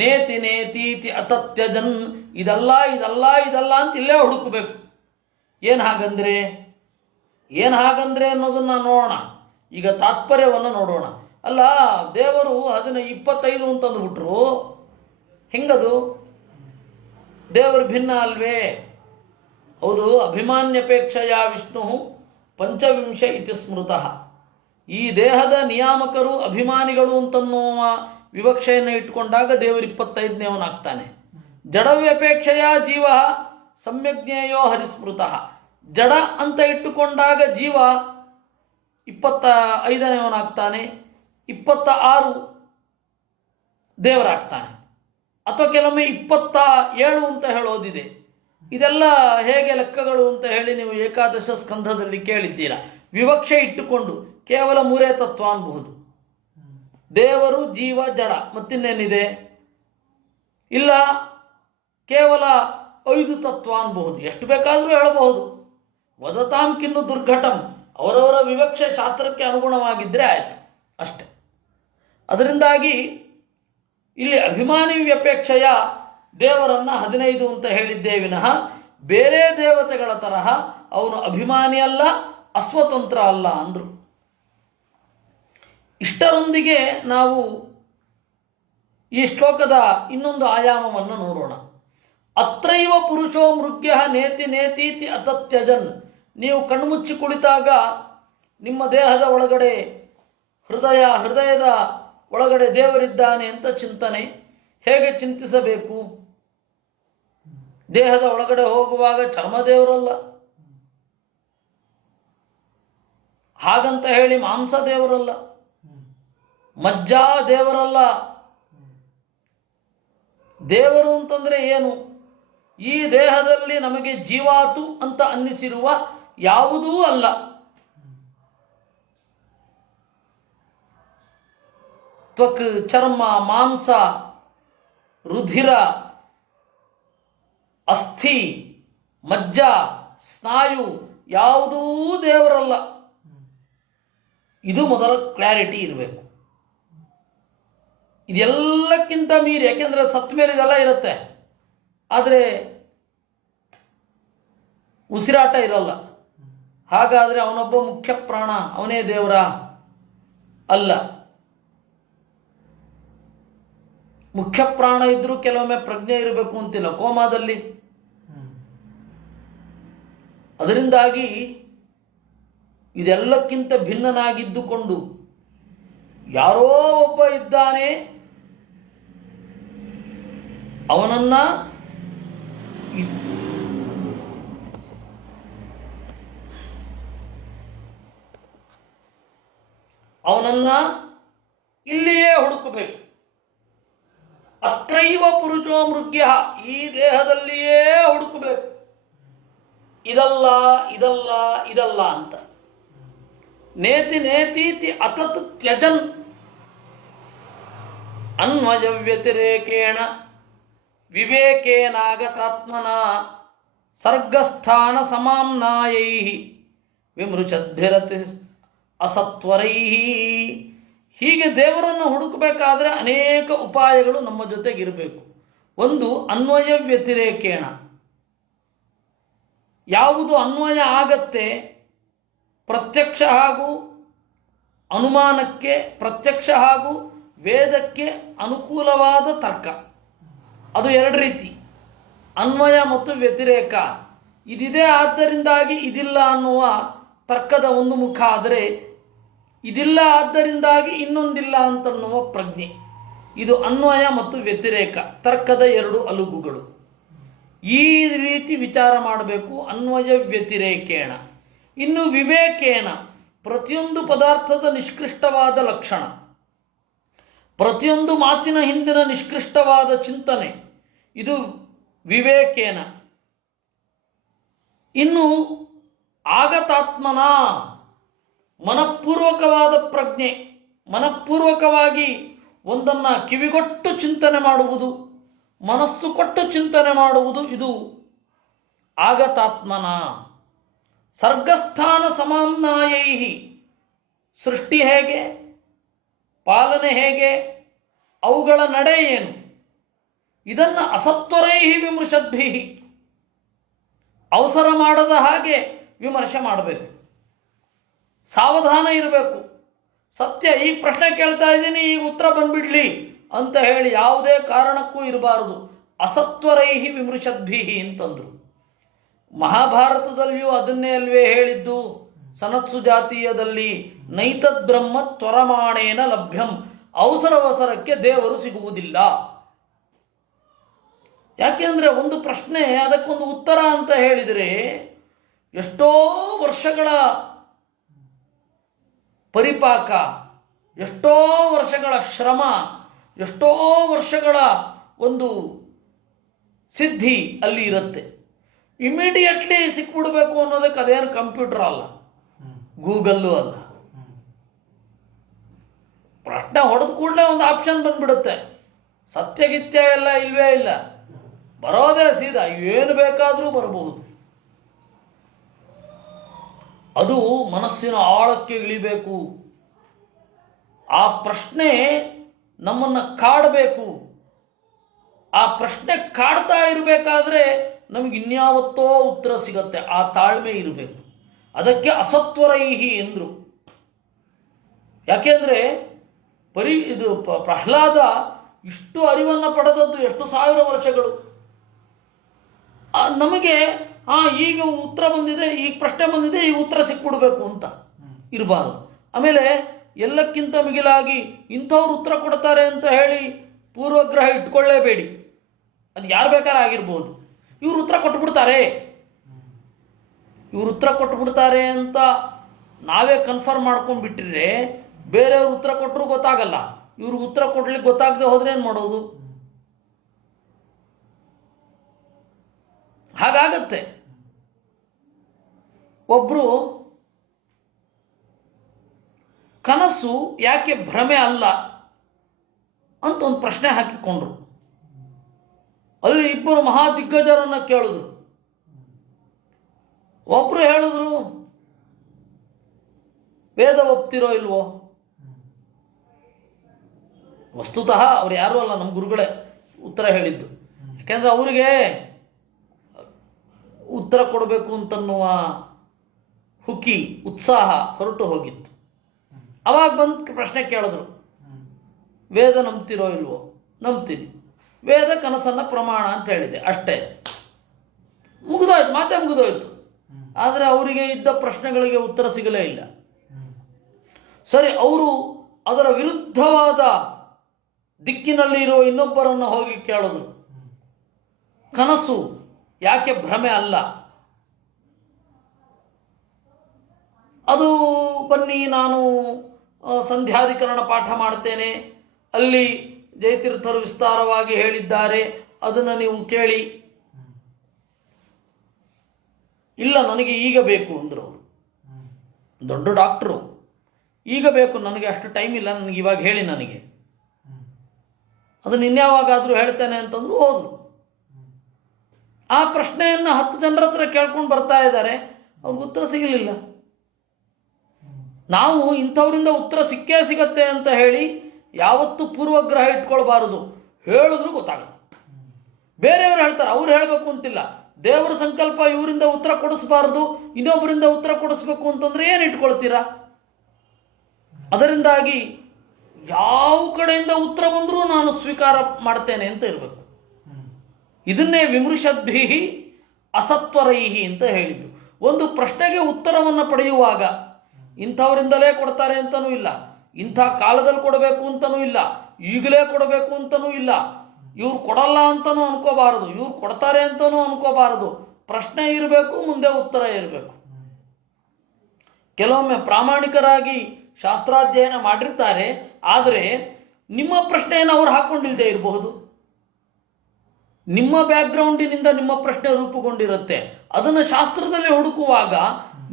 ನೇತಿ ನೇತೀತಿ ಅತತ್ಯಜನ್. ಇದಲ್ಲ ಇದಲ್ಲ ಇದಲ್ಲ ಅಂತ ಇಲ್ಲೇ ಹುಡುಕಬೇಕು. ಏನು ಹಾಗಂದ್ರೆ ಅನ್ನೋದನ್ನ ನೋಡೋಣ. ಈಗ ತಾತ್ಪರ್ಯವನ್ನು ನೋಡೋಣ. ಅಲ್ಲ, ದೇವರು 25 ಅಂತಂದುಬಿಟ್ರು, ಹೆಂಗದು? ದೇವರು ಭಿನ್ನ ಅಲ್ವೇ? ಹೌದು. ಅಭಿಮಾನ್ಯಪೇಕ್ಷೆಯ ವಿಷ್ಣು ಪಂಚವಿಂಶ ಇತಿ ಸ್ಮೃತಃ. ಈ ದೇಹದ ನಿಯಾಮಕರು ಅಭಿಮಾನಿಗಳು ಅಂತನ್ನುವ ವಿವಕ್ಷೆಯನ್ನು ಇಟ್ಟುಕೊಂಡಾಗ ದೇವರು 25ನೇವನಾಗ್ತಾನೆ. ಜಡವ್ಯಪೇಕ್ಷೆಯ ಜೀವ ಸಮ್ಯಜ್ಞೇಯೋ ಹರಿಸ್ಮೃತಃ. ಜಡ ಅಂತ ಇಟ್ಟುಕೊಂಡಾಗ ಜೀವ 25ನೇವನಾಗ್ತಾನೆ. 26 ದೇವರಾಗ್ತಾನೆ. ಅಥವಾ ಕೆಲವೊಮ್ಮೆ 27 ಅಂತ ಹೇಳೋದಿದೆ. ಇದೆಲ್ಲ ಹೇಗೆ ಲೆಕ್ಕಗಳು ಅಂತ ಹೇಳಿ ನೀವು ಏಕಾದಶ ಸ್ಕಂಧದಲ್ಲಿ ಕೇಳಿದ್ದೀರಾ. ವಿವಕ್ಷೆ ಇಟ್ಟುಕೊಂಡು ಕೇವಲ 3 ತತ್ವ ಅನ್ಬಹುದು. ದೇವರು ಜೀವ ಜಡ ಮತ್ತಿನ್ನೇನಿದೆ? ಇಲ್ಲ ಕೇವಲ 5 ತತ್ವ ಅನ್ಬಹುದು, ಎಷ್ಟು ಬೇಕಾದರೂ ಹೇಳಬಹುದು. ವದತಾಂ ಕಿನ್ನು ದುರ್ಘಟಂ, ಅವರವರ ವಿವಕ್ಷೆ ಶಾಸ್ತ್ರಕ್ಕೆ ಅನುಗುಣವಾಗಿದ್ದರೆ ಆಯಿತು ಅಷ್ಟೆ. ಅದರಿಂದಾಗಿ ಇಲ್ಲಿ ಅಭಿಮಾನಿ ವ್ಯಪೇಕ್ಷೆಯ ದೇವರನ್ನ 15 ಅಂತ ಹೇಳಿದ್ದೇ ವಿನಃ ಬೇರೆ ದೇವತೆಗಳ ತರಹ ಅವನು ಅಭಿಮಾನಿ ಅಲ್ಲ, ಅಸ್ವತಂತ್ರ ಅಲ್ಲ ಅಂದರು. ಇಷ್ಟರೊಂದಿಗೆ ನಾವು ಈ ಶ್ಲೋಕದ ಇನ್ನೊಂದು ಆಯಾಮವನ್ನು ನೋಡೋಣ. ಅತ್ರೈವ ಪುರುಷೋ ಮೃಗ್ಯ ನೇತಿ ನೇತೀತಿ ಅತತ್ಯಜನ್. ನೀವು ಕಣ್ಮುಚ್ಚಿ ಕುಳಿತಾಗ ನಿಮ್ಮ ದೇಹದ ಒಳಗಡೆ ಹೃದಯದ ಒಳಗಡೆ ದೇವರಿದ್ದಾನೆ ಅಂತ ಚಿಂತನೆ. ಹೇಗೆ ಚಿಂತಿಸಬೇಕು? ದೇಹದ ಒಳಗಡೆ ಹೋಗುವಾಗ ಚರ್ಮದೇವರಲ್ಲ, ಹಾಗಂತ ಹೇಳಿ ಮಾಂಸ ದೇವರಲ್ಲ, ಮಜ್ಜಾ ದೇವರಲ್ಲ. ದೇವರು ಅಂತಂದ್ರೆ ಏನು? ಈ ದೇಹದಲ್ಲಿ ನಮಗೆ ಜೀವಾತು ಅಂತ ಅನ್ನಿಸಿರುವ ಯಾವುದೂ ಅಲ್ಲ. ತ್ವಕ್, ಚರ್ಮ, ಮಾಂಸ, ರುಧಿರ, ಅಸ್ಥಿ, ಮಜ್ಜ, ಸ್ನಾಯು ಯಾವುದೂ ದೇವರಲ್ಲ. ಇದು ಮೊದಲ ಕ್ಲಾರಿಟಿ ಇರಬೇಕು. ಇದೆಲ್ಲಕ್ಕಿಂತ ಮೀರಿ, ಯಾಕೆಂದ್ರೆ ಸತ್ತ ಮೇಲೆ ಇದೆಲ್ಲ ಇರುತ್ತೆ, ಆದರೆ ಉಸಿರಾಟ ಇರಲ್ಲ. ಹಾಗಾದರೆ ಅವನೊಬ್ಬ ಮುಖ್ಯ ಪ್ರಾಣ, ಅವನೇ ದೇವರ? ಅಲ್ಲ. ಮುಖ್ಯ ಪ್ರಾಣ ಇದ್ರೂ ಕೆಲವೊಮ್ಮೆ ಪ್ರಜ್ಞೆ ಇರಬೇಕು ಅಂತಿಲ್ಲ, ಕೋಮಾದಲ್ಲಿ. ಅದರಿಂದಾಗಿ ಇದೆಲ್ಲಕ್ಕಿಂತ ಭಿನ್ನನಾಗಿದ್ದುಕೊಂಡು ಯಾರೋ ಒಬ್ಬ ಇದ್ದಾನೆ, ಅವನನ್ನ ಇಲ್ಲಿಯೇ ಹುಡುಕಬೇಕು. ಅತ್ರೈವ ಪುರುಷೋ ಮೃಗ್ಯ, ಈ ದೇಹದಲ್ಲಿಯೇ ಹುಡುಕಬೇಕು. ಇದಲ್ಲ ಇದಲ್ಲ ಇದಲ್ಲ ಅಂತ. ನೇತಿ ನೇತೀತಿ ಅತತ್ ತ್ಯಜನ್ ಅನ್ವಯ ವ್ಯತಿರೇಕೇಣ ವಿವೇಕೇನಾಗತಾತ್ಮನ ಸರ್ಗಸ್ಥಾನ ಸಮಾಮ್ನಾಯೈ ವಿಮೃಶದ್ಭಿರತಿ ಅಸತ್ವರೈ. ಹೀಗೆ ದೇವರನ್ನು ಹುಡುಕಬೇಕಾದ್ರೆ ಅನೇಕ ಉಪಾಯಗಳು ನಮ್ಮ ಜೊತೆಗಿರಬೇಕು. ಒಂದು ಅನ್ವಯ ವ್ಯತಿರೇಕೇಣ, ಯಾವುದು ಅನ್ವಯ ಆಗತ್ತೆ ಪ್ರತ್ಯಕ್ಷ ಹಾಗೂ ಅನುಮಾನಕ್ಕೆ, ಪ್ರತ್ಯಕ್ಷ ಹಾಗೂ ವೇದಕ್ಕೆ ಅನುಕೂಲವಾದ ತರ್ಕ. ಅದು 2 ರೀತಿ, ಅನ್ವಯ ಮತ್ತು ವ್ಯತಿರೇಕ. ಇದಿದೆ ಆದ್ದರಿಂದಾಗಿ ಇದಿಲ್ಲ ಅನ್ನುವ ತರ್ಕದ ಒಂದು ಮುಖ. ಆದರೆ ಇದಿಲ್ಲ ಆದ್ದರಿಂದಾಗಿ ಇನ್ನೊಂದಿಲ್ಲ ಅಂತನ್ನುವ ಪ್ರಜ್ಞೆ. ಇದು ಅನ್ವಯ ಮತ್ತು ವ್ಯತಿರೇಕ, ತರ್ಕದ 2 ಅಲುಗುಗಳು. ಈ ರೀತಿ ವಿಚಾರ ಮಾಡಬೇಕು, ಅನ್ವಯ ವ್ಯತಿರೇಕೇಣ. ಇನ್ನು ವಿವೇಕೇನ, ಪ್ರತಿಯೊಂದು ಪದಾರ್ಥದ ನಿಷ್ಕೃಷ್ಟವಾದ ಲಕ್ಷಣ, ಪ್ರತಿಯೊಂದು ಮಾತಿನ ಹಿಂದಿನ ನಿಷ್ಕೃಷ್ಟವಾದ ಚಿಂತನೆ, ಇದು ವಿವೇಕೇನ. ಇನ್ನು ಆಗತಾತ್ಮನ, ಮನಪೂರ್ವಕವಾದ ಪ್ರಜ್ಞೆ, ಮನಪೂರ್ವಕವಾಗಿ ಒಂದನ್ನು ಕಿವಿಗೊಟ್ಟು ಚಿಂತನೆ ಮಾಡುವುದು, ಮನಸ್ಸು ಕೊಟ್ಟು ಚಿಂತನೆ ಮಾಡುವುದು, ಇದು ಆಗತಾತ್ಮನ. ಸರ್ಗಸ್ಥಾನ ಸಮಾಮ್ನಾಯೈ, ಸೃಷ್ಟಿ ಹೇಗೆ, ಪಾಲನೆ ಹೇಗೆ, ಅವುಗಳ ನಡೆ ಏನು, ಇದನ್ನು ಅಸತ್ವರೈ ವಿಮರ್ಶದ್ಭಿ, ಅವಸರ ಮಾಡದ ಹಾಗೆ ವಿಮರ್ಶೆ ಮಾಡಬೇಕು. ಸಾವಧಾನ ಇರಬೇಕು. ಸತ್ಯ, ಈ ಪ್ರಶ್ನೆ ಕೇಳ್ತಾ ಇದ್ದೀನಿ, ಈಗ ಉತ್ತರ ಬಂದ್ಬಿಡ್ಲಿ ಅಂತ ಹೇಳಿ ಯಾವುದೇ ಕಾರಣಕ್ಕೂ ಇರಬಾರದು. ಅಸತ್ವರೈಹಿ ವಿಮೃಶದ್ಭಿಹಿ ಅಂತಂದ್ರು. ಮಹಾಭಾರತದಲ್ಲಿಯೂ ಅದನ್ನೇ ಅಲ್ವೇ ಹೇಳಿದ್ದು. ಸನತ್ಸು ಜಾತೀಯದಲ್ಲಿ ನೈತದ್ ಬ್ರಹ್ಮ ತ್ವರಮಾಣೇನ ಲಭ್ಯಂ, ಅವಸರವಸರಕ್ಕೆ ದೇವರು ಸಿಗುವುದಿಲ್ಲ. ಯಾಕೆಂದ್ರೆ ಒಂದು ಪ್ರಶ್ನೆ, ಅದಕ್ಕೊಂದು ಉತ್ತರ ಅಂತ ಹೇಳಿದರೆ ಎಷ್ಟೋ ವರ್ಷಗಳ ಪರಿಪಾಕ, ಎಷ್ಟೋ ವರ್ಷಗಳ ಶ್ರಮ, ಎಷ್ಟೋ ವರ್ಷಗಳ ಒಂದು ಸಿದ್ಧಿ ಅಲ್ಲಿ ಇರುತ್ತೆ. ಇಮಿಡಿಯೇಟ್ಲಿ ಸಿಕ್ಬಿಡ್ಬೇಕು ಅನ್ನೋದಕ್ಕೆ ಅದೇನು ಕಂಪ್ಯೂಟರ್ ಅಲ್ಲ, ಗೂಗಲ್ಲು ಅಲ್ಲ. ಪಟ್ನ ಹೊಡೆದ ಕೂಡಲೇ ಒಂದು ಆಪ್ಷನ್ ಬಂದ್ಬಿಡುತ್ತೆ. ಸತ್ಯಗಿತ್ಯ ಎಲ್ಲ ಇಲ್ವೇ ಇಲ್ಲ, ಬರೋದೇ ಸೀದಾ ಏನು ಬೇಕಾದರೂ ಬರಬಹುದು. ಅದು ಮನಸ್ಸಿನ ಆಳಕ್ಕೆ ಇಳಿಬೇಕು. ಆ ಪ್ರಶ್ನೆ ನಮ್ಮನ್ನು ಕಾಡಬೇಕು. ಆ ಪ್ರಶ್ನೆ ಕಾಡ್ತಾ ಇರಬೇಕಾದ್ರೆ ನಮಗೆ ಇನ್ಯಾವತ್ತೋ ಉತ್ತರ ಸಿಗತ್ತೆ. ಆ ತಾಳ್ಮೆ ಇರಬೇಕು. ಅದಕ್ಕೆ ಅಸತ್ವರೈಹಿ ಎಂದರು. ಯಾಕೆಂದರೆ ಪ್ರಹ್ಲಾದ ಇಷ್ಟು ಅರಿವನ್ನು ಪಡೆದದ್ದು ಎಷ್ಟು ಸಾವಿರ ವರ್ಷಗಳು. ನಮಗೆ ಈಗ ಉತ್ತರ ಬಂದಿದೆ, ಈಗ ಪ್ರಶ್ನೆ ಬಂದಿದೆ, ಈಗ ಉತ್ತರ ಸಿಕ್ಬಿಡ್ಬೇಕು ಅಂತ ಇರಬಾರ್ದು. ಆಮೇಲೆ ಎಲ್ಲಕ್ಕಿಂತ ಮಿಗಿಲಾಗಿ ಇಂಥವ್ರು ಉತ್ತರ ಕೊಡ್ತಾರೆ ಅಂತ ಹೇಳಿ ಪೂರ್ವಗ್ರಹ ಇಟ್ಕೊಳ್ಳೇಬೇಡಿ. ಅದು ಯಾರು ಬೇಕಾದ್ರೆ ಆಗಿರ್ಬೋದು. ಇವ್ರು ಉತ್ತರ ಕೊಟ್ಬಿಡ್ತಾರೆ ಅಂತ ನಾವೇ ಕನ್ಫರ್ಮ್ ಮಾಡ್ಕೊಂಡ್ಬಿಟ್ರೆ ಬೇರೆಯವ್ರು ಉತ್ತರ ಕೊಟ್ಟರು ಗೊತ್ತಾಗಲ್ಲ. ಇವ್ರಿಗೆ ಉತ್ತರ ಕೊಡ್ಲಿಕ್ಕೆ ಗೊತ್ತಾಗದೆ ಹೋದ್ರೆ ಏನು ಮಾಡೋದು? ಹಾಗಾಗತ್ತೆ. ಒಬ್ರು ಕನಸು ಯಾಕೆ ಭ್ರಮೆ ಅಲ್ಲ ಅಂತ ಒಂದು ಪ್ರಶ್ನೆ ಹಾಕಿಕೊಂಡ್ರು. ಅಲ್ಲಿ ಇಬ್ಬರು ಮಹಾ ದಿಗ್ಗಜರನ್ನ ಕೇಳಿದ್ರು. ಒಬ್ರು ಹೇಳಿದ್ರು, ವೇದ ಒಪ್ತಿರೋ ಇಲ್ವೋ? ವಸ್ತುತಃ ಅವ್ರು ಯಾರೂ ಅಲ್ಲ, ನಮ್ಮ ಗುರುಗಳೇ ಉತ್ತರ ಹೇಳಿದ್ದು. ಯಾಕೆಂದ್ರೆ ಅವರಿಗೆ ಉತ್ತರ ಕೊಡಬೇಕು ಅಂತನ್ನುವ ಹುಕ್ಕಿ ಉತ್ಸಾಹ ಹೊರಟು ಹೋಗಿತ್ತು. ಅವಾಗ ಬಂದು ಪ್ರಶ್ನೆ ಕೇಳಿದ್ರು, ವೇದ ನಂಬ್ತಿರೋ ಇಲ್ವೋ? ನಂಬ್ತೀನಿ. ವೇದ ಕನಸನ್ನ ಪ್ರಮಾಣ ಅಂತ ಹೇಳಿದೆ, ಅಷ್ಟೇ. ಮಾತೇ ಮುಗಿದೋಯ್ತು. ಆದರೆ ಅವರಿಗೆ ಇದ್ದ ಪ್ರಶ್ನೆಗಳಿಗೆ ಉತ್ತರ ಸಿಗಲೇ ಇಲ್ಲ. ಸರಿ, ಅವರು ಅದರ ವಿರುದ್ಧವಾದ ದಿಕ್ಕಿನಲ್ಲಿ ಇರುವ ಇನ್ನೊಬ್ಬರನ್ನು ಹೋಗಿ ಕೇಳಿದ್ರು, ಕನಸು ಯಾಕೆ ಭ್ರಮೆ ಅಲ್ಲ? ಅದು ಬನ್ನಿ, ನಾನು ಸಂಧ್ಯಾಧಿಕರಣ ಪಾಠ ಮಾಡ್ತೇನೆ, ಅಲ್ಲಿ ಜಯತೀರ್ಥರು ವಿಸ್ತಾರವಾಗಿ ಹೇಳಿದ್ದಾರೆ, ಅದನ್ನು ನೀವು ಕೇಳಿ. ಇಲ್ಲ, ನನಗೆ ಈಗ ಬೇಕು ಅಂದರು ಅವರು. ದೊಡ್ಡ ಡಾಕ್ಟ್ರು, ಈಗ ಬೇಕು, ನನಗೆ ಅಷ್ಟು ಟೈಮ್ ಇಲ್ಲ, ನನಗೆ ಇವಾಗ ಹೇಳಿ, ನನಗೆ ಅದನ್ನು ಇನ್ಯಾವಾಗಾದರೂ ಹೇಳ್ತೇನೆ ಅಂತಂದ್ರು. ಹೋದ್ರು. ಆ ಪ್ರಶ್ನೆಯನ್ನು 10 ಜನರ ಹತ್ರ ಕೇಳ್ಕೊಂಡು ಬರ್ತಾ ಇದ್ದಾರೆ, ಅವ್ರಿಗೆ ಉತ್ತರ ಸಿಗಲಿಲ್ಲ. ನಾವು ಇಂಥವರಿಂದ ಉತ್ತರ ಸಿಕ್ಕೇ ಸಿಗತ್ತೆ ಅಂತ ಹೇಳಿ ಯಾವತ್ತೂ ಪೂರ್ವಗ್ರಹ ಇಟ್ಕೊಳ್ಬಾರದು. ಹೇಳಿದ್ರು ಗೊತ್ತಾಗಲ್ಲ. ಬೇರೆಯವರು ಹೇಳ್ತಾರೆ, ಅವ್ರು ಹೇಳಬೇಕು ಅಂತಿಲ್ಲ. ದೇವರ ಸಂಕಲ್ಪ ಇವರಿಂದ ಉತ್ತರ ಕೊಡಿಸಬಾರದು, ಇನ್ನೊಬ್ಬರಿಂದ ಉತ್ತರ ಕೊಡಿಸ್ಬೇಕು ಅಂತಂದ್ರೆ ಏನು ಇಟ್ಕೊಳ್ತೀರಾ? ಅದರಿಂದಾಗಿ ಯಾವ ಕಡೆಯಿಂದ ಉತ್ತರ ಬಂದರೂ ನಾನು ಸ್ವೀಕಾರ ಮಾಡ್ತೇನೆ ಅಂತ ಇರಬೇಕು. ಇದನ್ನೇ ವಿಮೃಶದ್ಭಿಹಿ ಅಸತ್ವರೈಹಿ ಅಂತ ಹೇಳಿದ್ದು. ಒಂದು ಪ್ರಶ್ನೆಗೆ ಉತ್ತರವನ್ನು ಪಡೆಯುವಾಗ ಇಂಥವರಿಂದಲೇ ಕೊಡ್ತಾರೆ ಅಂತನೂ ಇಲ್ಲ, ಇಂಥ ಕಾಲದಲ್ಲಿ ಕೊಡಬೇಕು ಅಂತನೂ ಇಲ್ಲ, ಈಗಲೇ ಕೊಡಬೇಕು ಅಂತನೂ ಇಲ್ಲ, ಇವ್ರು ಕೊಡಲ್ಲ ಅಂತನೂ ಅನ್ಕೋಬಾರದು, ಇವ್ರು ಕೊಡ್ತಾರೆ ಅಂತನೂ ಅನ್ಕೋಬಾರದು. ಪ್ರಶ್ನೆ ಇರಬೇಕು, ಮುಂದೆ ಉತ್ತರ ಇರಬೇಕು. ಕೆಲವೊಮ್ಮೆ ಪ್ರಾಮಾಣಿಕರಾಗಿ ಶಾಸ್ತ್ರಾಧ್ಯಯನ ಮಾಡಿರ್ತಾರೆ, ಆದರೆ ನಿಮ್ಮ ಪ್ರಶ್ನೆಯನ್ನು ಅವ್ರು ಹಾಕೊಂಡಿಲ್ಲದೆ ಇರಬಹುದು. ನಿಮ್ಮ ಬ್ಯಾಕ್ಗ್ರೌಂಡಿನಿಂದ ನಿಮ್ಮ ಪ್ರಶ್ನೆ ರೂಪುಗೊಂಡಿರುತ್ತೆ. ಅದನ್ನು ಶಾಸ್ತ್ರದಲ್ಲಿ ಹುಡುಕುವಾಗ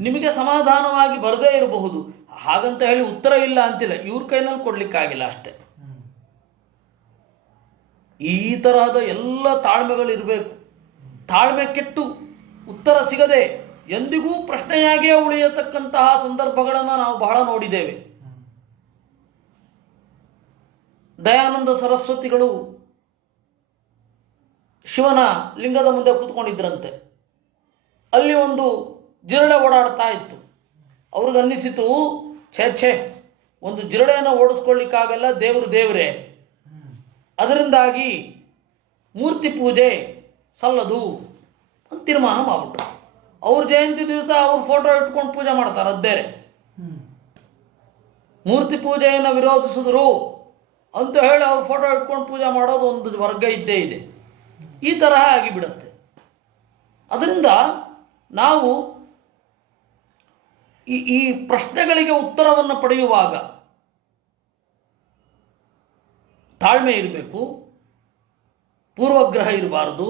ನಿಮಗೆ ಸಮಾಧಾನವಾಗಿ ಬರದೇ ಇರಬಹುದು. ಹಾಗಂತ ಹೇಳಿ ಉತ್ತರ ಇಲ್ಲ ಅಂತಿಲ್ಲ, ಇವ್ರ ಕೈನಲ್ಲಿ ಕೊಡ್ಲಿಕ್ಕಾಗಿಲ್ಲ ಅಷ್ಟೆ. ಈ ತರಹದ ಎಲ್ಲ ತಾಳ್ಮೆಗಳಿರಬೇಕು. ತಾಳ್ಮೆ ಕೆಟ್ಟು ಉತ್ತರ ಸಿಗದೆ ಎಂದಿಗೂ ಪ್ರಶ್ನೆಯಾಗಿಯೇ ಉಳಿಯತಕ್ಕಂತಹ ಸಂದರ್ಭಗಳನ್ನು ನಾವು ಬಹಳ ನೋಡಿದ್ದೇವೆ. ದಯಾನಂದ ಸರಸ್ವತಿಗಳು ಶಿವನ ಲಿಂಗದ ಮುಂದೆ ಕೂತ್ಕೊಂಡಿದ್ರಂತೆ. ಅಲ್ಲಿ ಒಂದು ಜಿರಳೆ ಓಡಾಡ್ತಾ ಇತ್ತು. ಅವ್ರಿಗನ್ನಿಸಿತು, ಛೇ, ಒಂದು ಜಿರಳೆಯನ್ನು ಓಡಿಸ್ಕೊಳ್ಳಿಕ್ಕಾಗಲ್ಲ, ದೇವರು ದೇವರೇ, ಅದರಿಂದಾಗಿ ಮೂರ್ತಿ ಪೂಜೆ ಸಲ್ಲದು ಅಂತ ತೀರ್ಮಾನ ಮಾಡ್ಬಿಟ್ರು. ಅವ್ರ ಜಯಂತಿ ದಿವಸ ಅವ್ರ ಫೋಟೋ ಇಟ್ಕೊಂಡು ಪೂಜೆ ಮಾಡ್ತಾರೆ, ಅದು ಬೇರೆ. ಮೂರ್ತಿ ಪೂಜೆಯನ್ನು ವಿರೋಧಿಸಿದ್ರು ಅಂತ ಹೇಳಿ ಅವ್ರ ಫೋಟೋ ಇಟ್ಕೊಂಡು ಪೂಜೆ ಮಾಡೋದು ಒಂದು ವರ್ಗ ಇದ್ದೇ ಇದೆ. ಈ ತರಹ ಆಗಿಬಿಡುತ್ತೆ. ಅದರಿಂದ ನಾವು ಈ ಪ್ರಶ್ನೆಗಳಿಗೆ ಉತ್ತರವನ್ನು ಪಡೆಯುವಾಗ ತಾಳ್ಮೆ ಇರಬೇಕು, ಪೂರ್ವಗ್ರಹ ಇರಬಾರದು.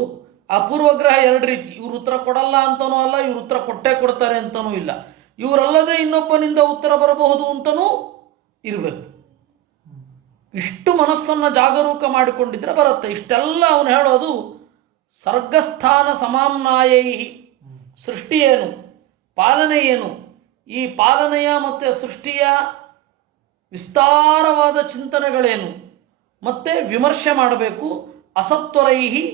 ಆ ಪೂರ್ವಗ್ರಹ ಎರಡು ರೀತಿ. ಇವ್ರು ಉತ್ತರ ಕೊಡಲ್ಲ ಅಂತನೂ ಅಲ್ಲ, ಇವ್ರು ಉತ್ತರ ಕೊಟ್ಟೇ ಕೊಡ್ತಾರೆ ಅಂತನೂ ಇಲ್ಲ, ಇವರಲ್ಲದೆ ಇನ್ನೊಬ್ಬನಿಂದ ಉತ್ತರ ಬರಬಹುದು ಅಂತನೂ ಇರಬೇಕು. ಇಷ್ಟು ಮನಸ್ಸನ್ನು ಜಾಗರೂಕ ಮಾಡಿಕೊಂಡಿದ್ರೆ ಬರುತ್ತೆ. ಇಷ್ಟೆಲ್ಲ ಅವನು ಹೇಳೋದು ಸರ್ಗಸ್ಥಾನ ಸಮಾಮ್ನಾಯೈ. ಸೃಷ್ಟಿ ಏನು, ಪಾಲನೆ ಏನು, ಈ ಪಾಲನೆಯ ಮತ್ತು ಸೃಷ್ಟಿಯ ವಿಸ್ತಾರವಾದ ಚಿಂತನೆಗಳೇನು, ಮತ್ತೆ ವಿಮರ್ಶೆ ಮಾಡಬೇಕು. ಅಸತ್ವರೈಹಿ,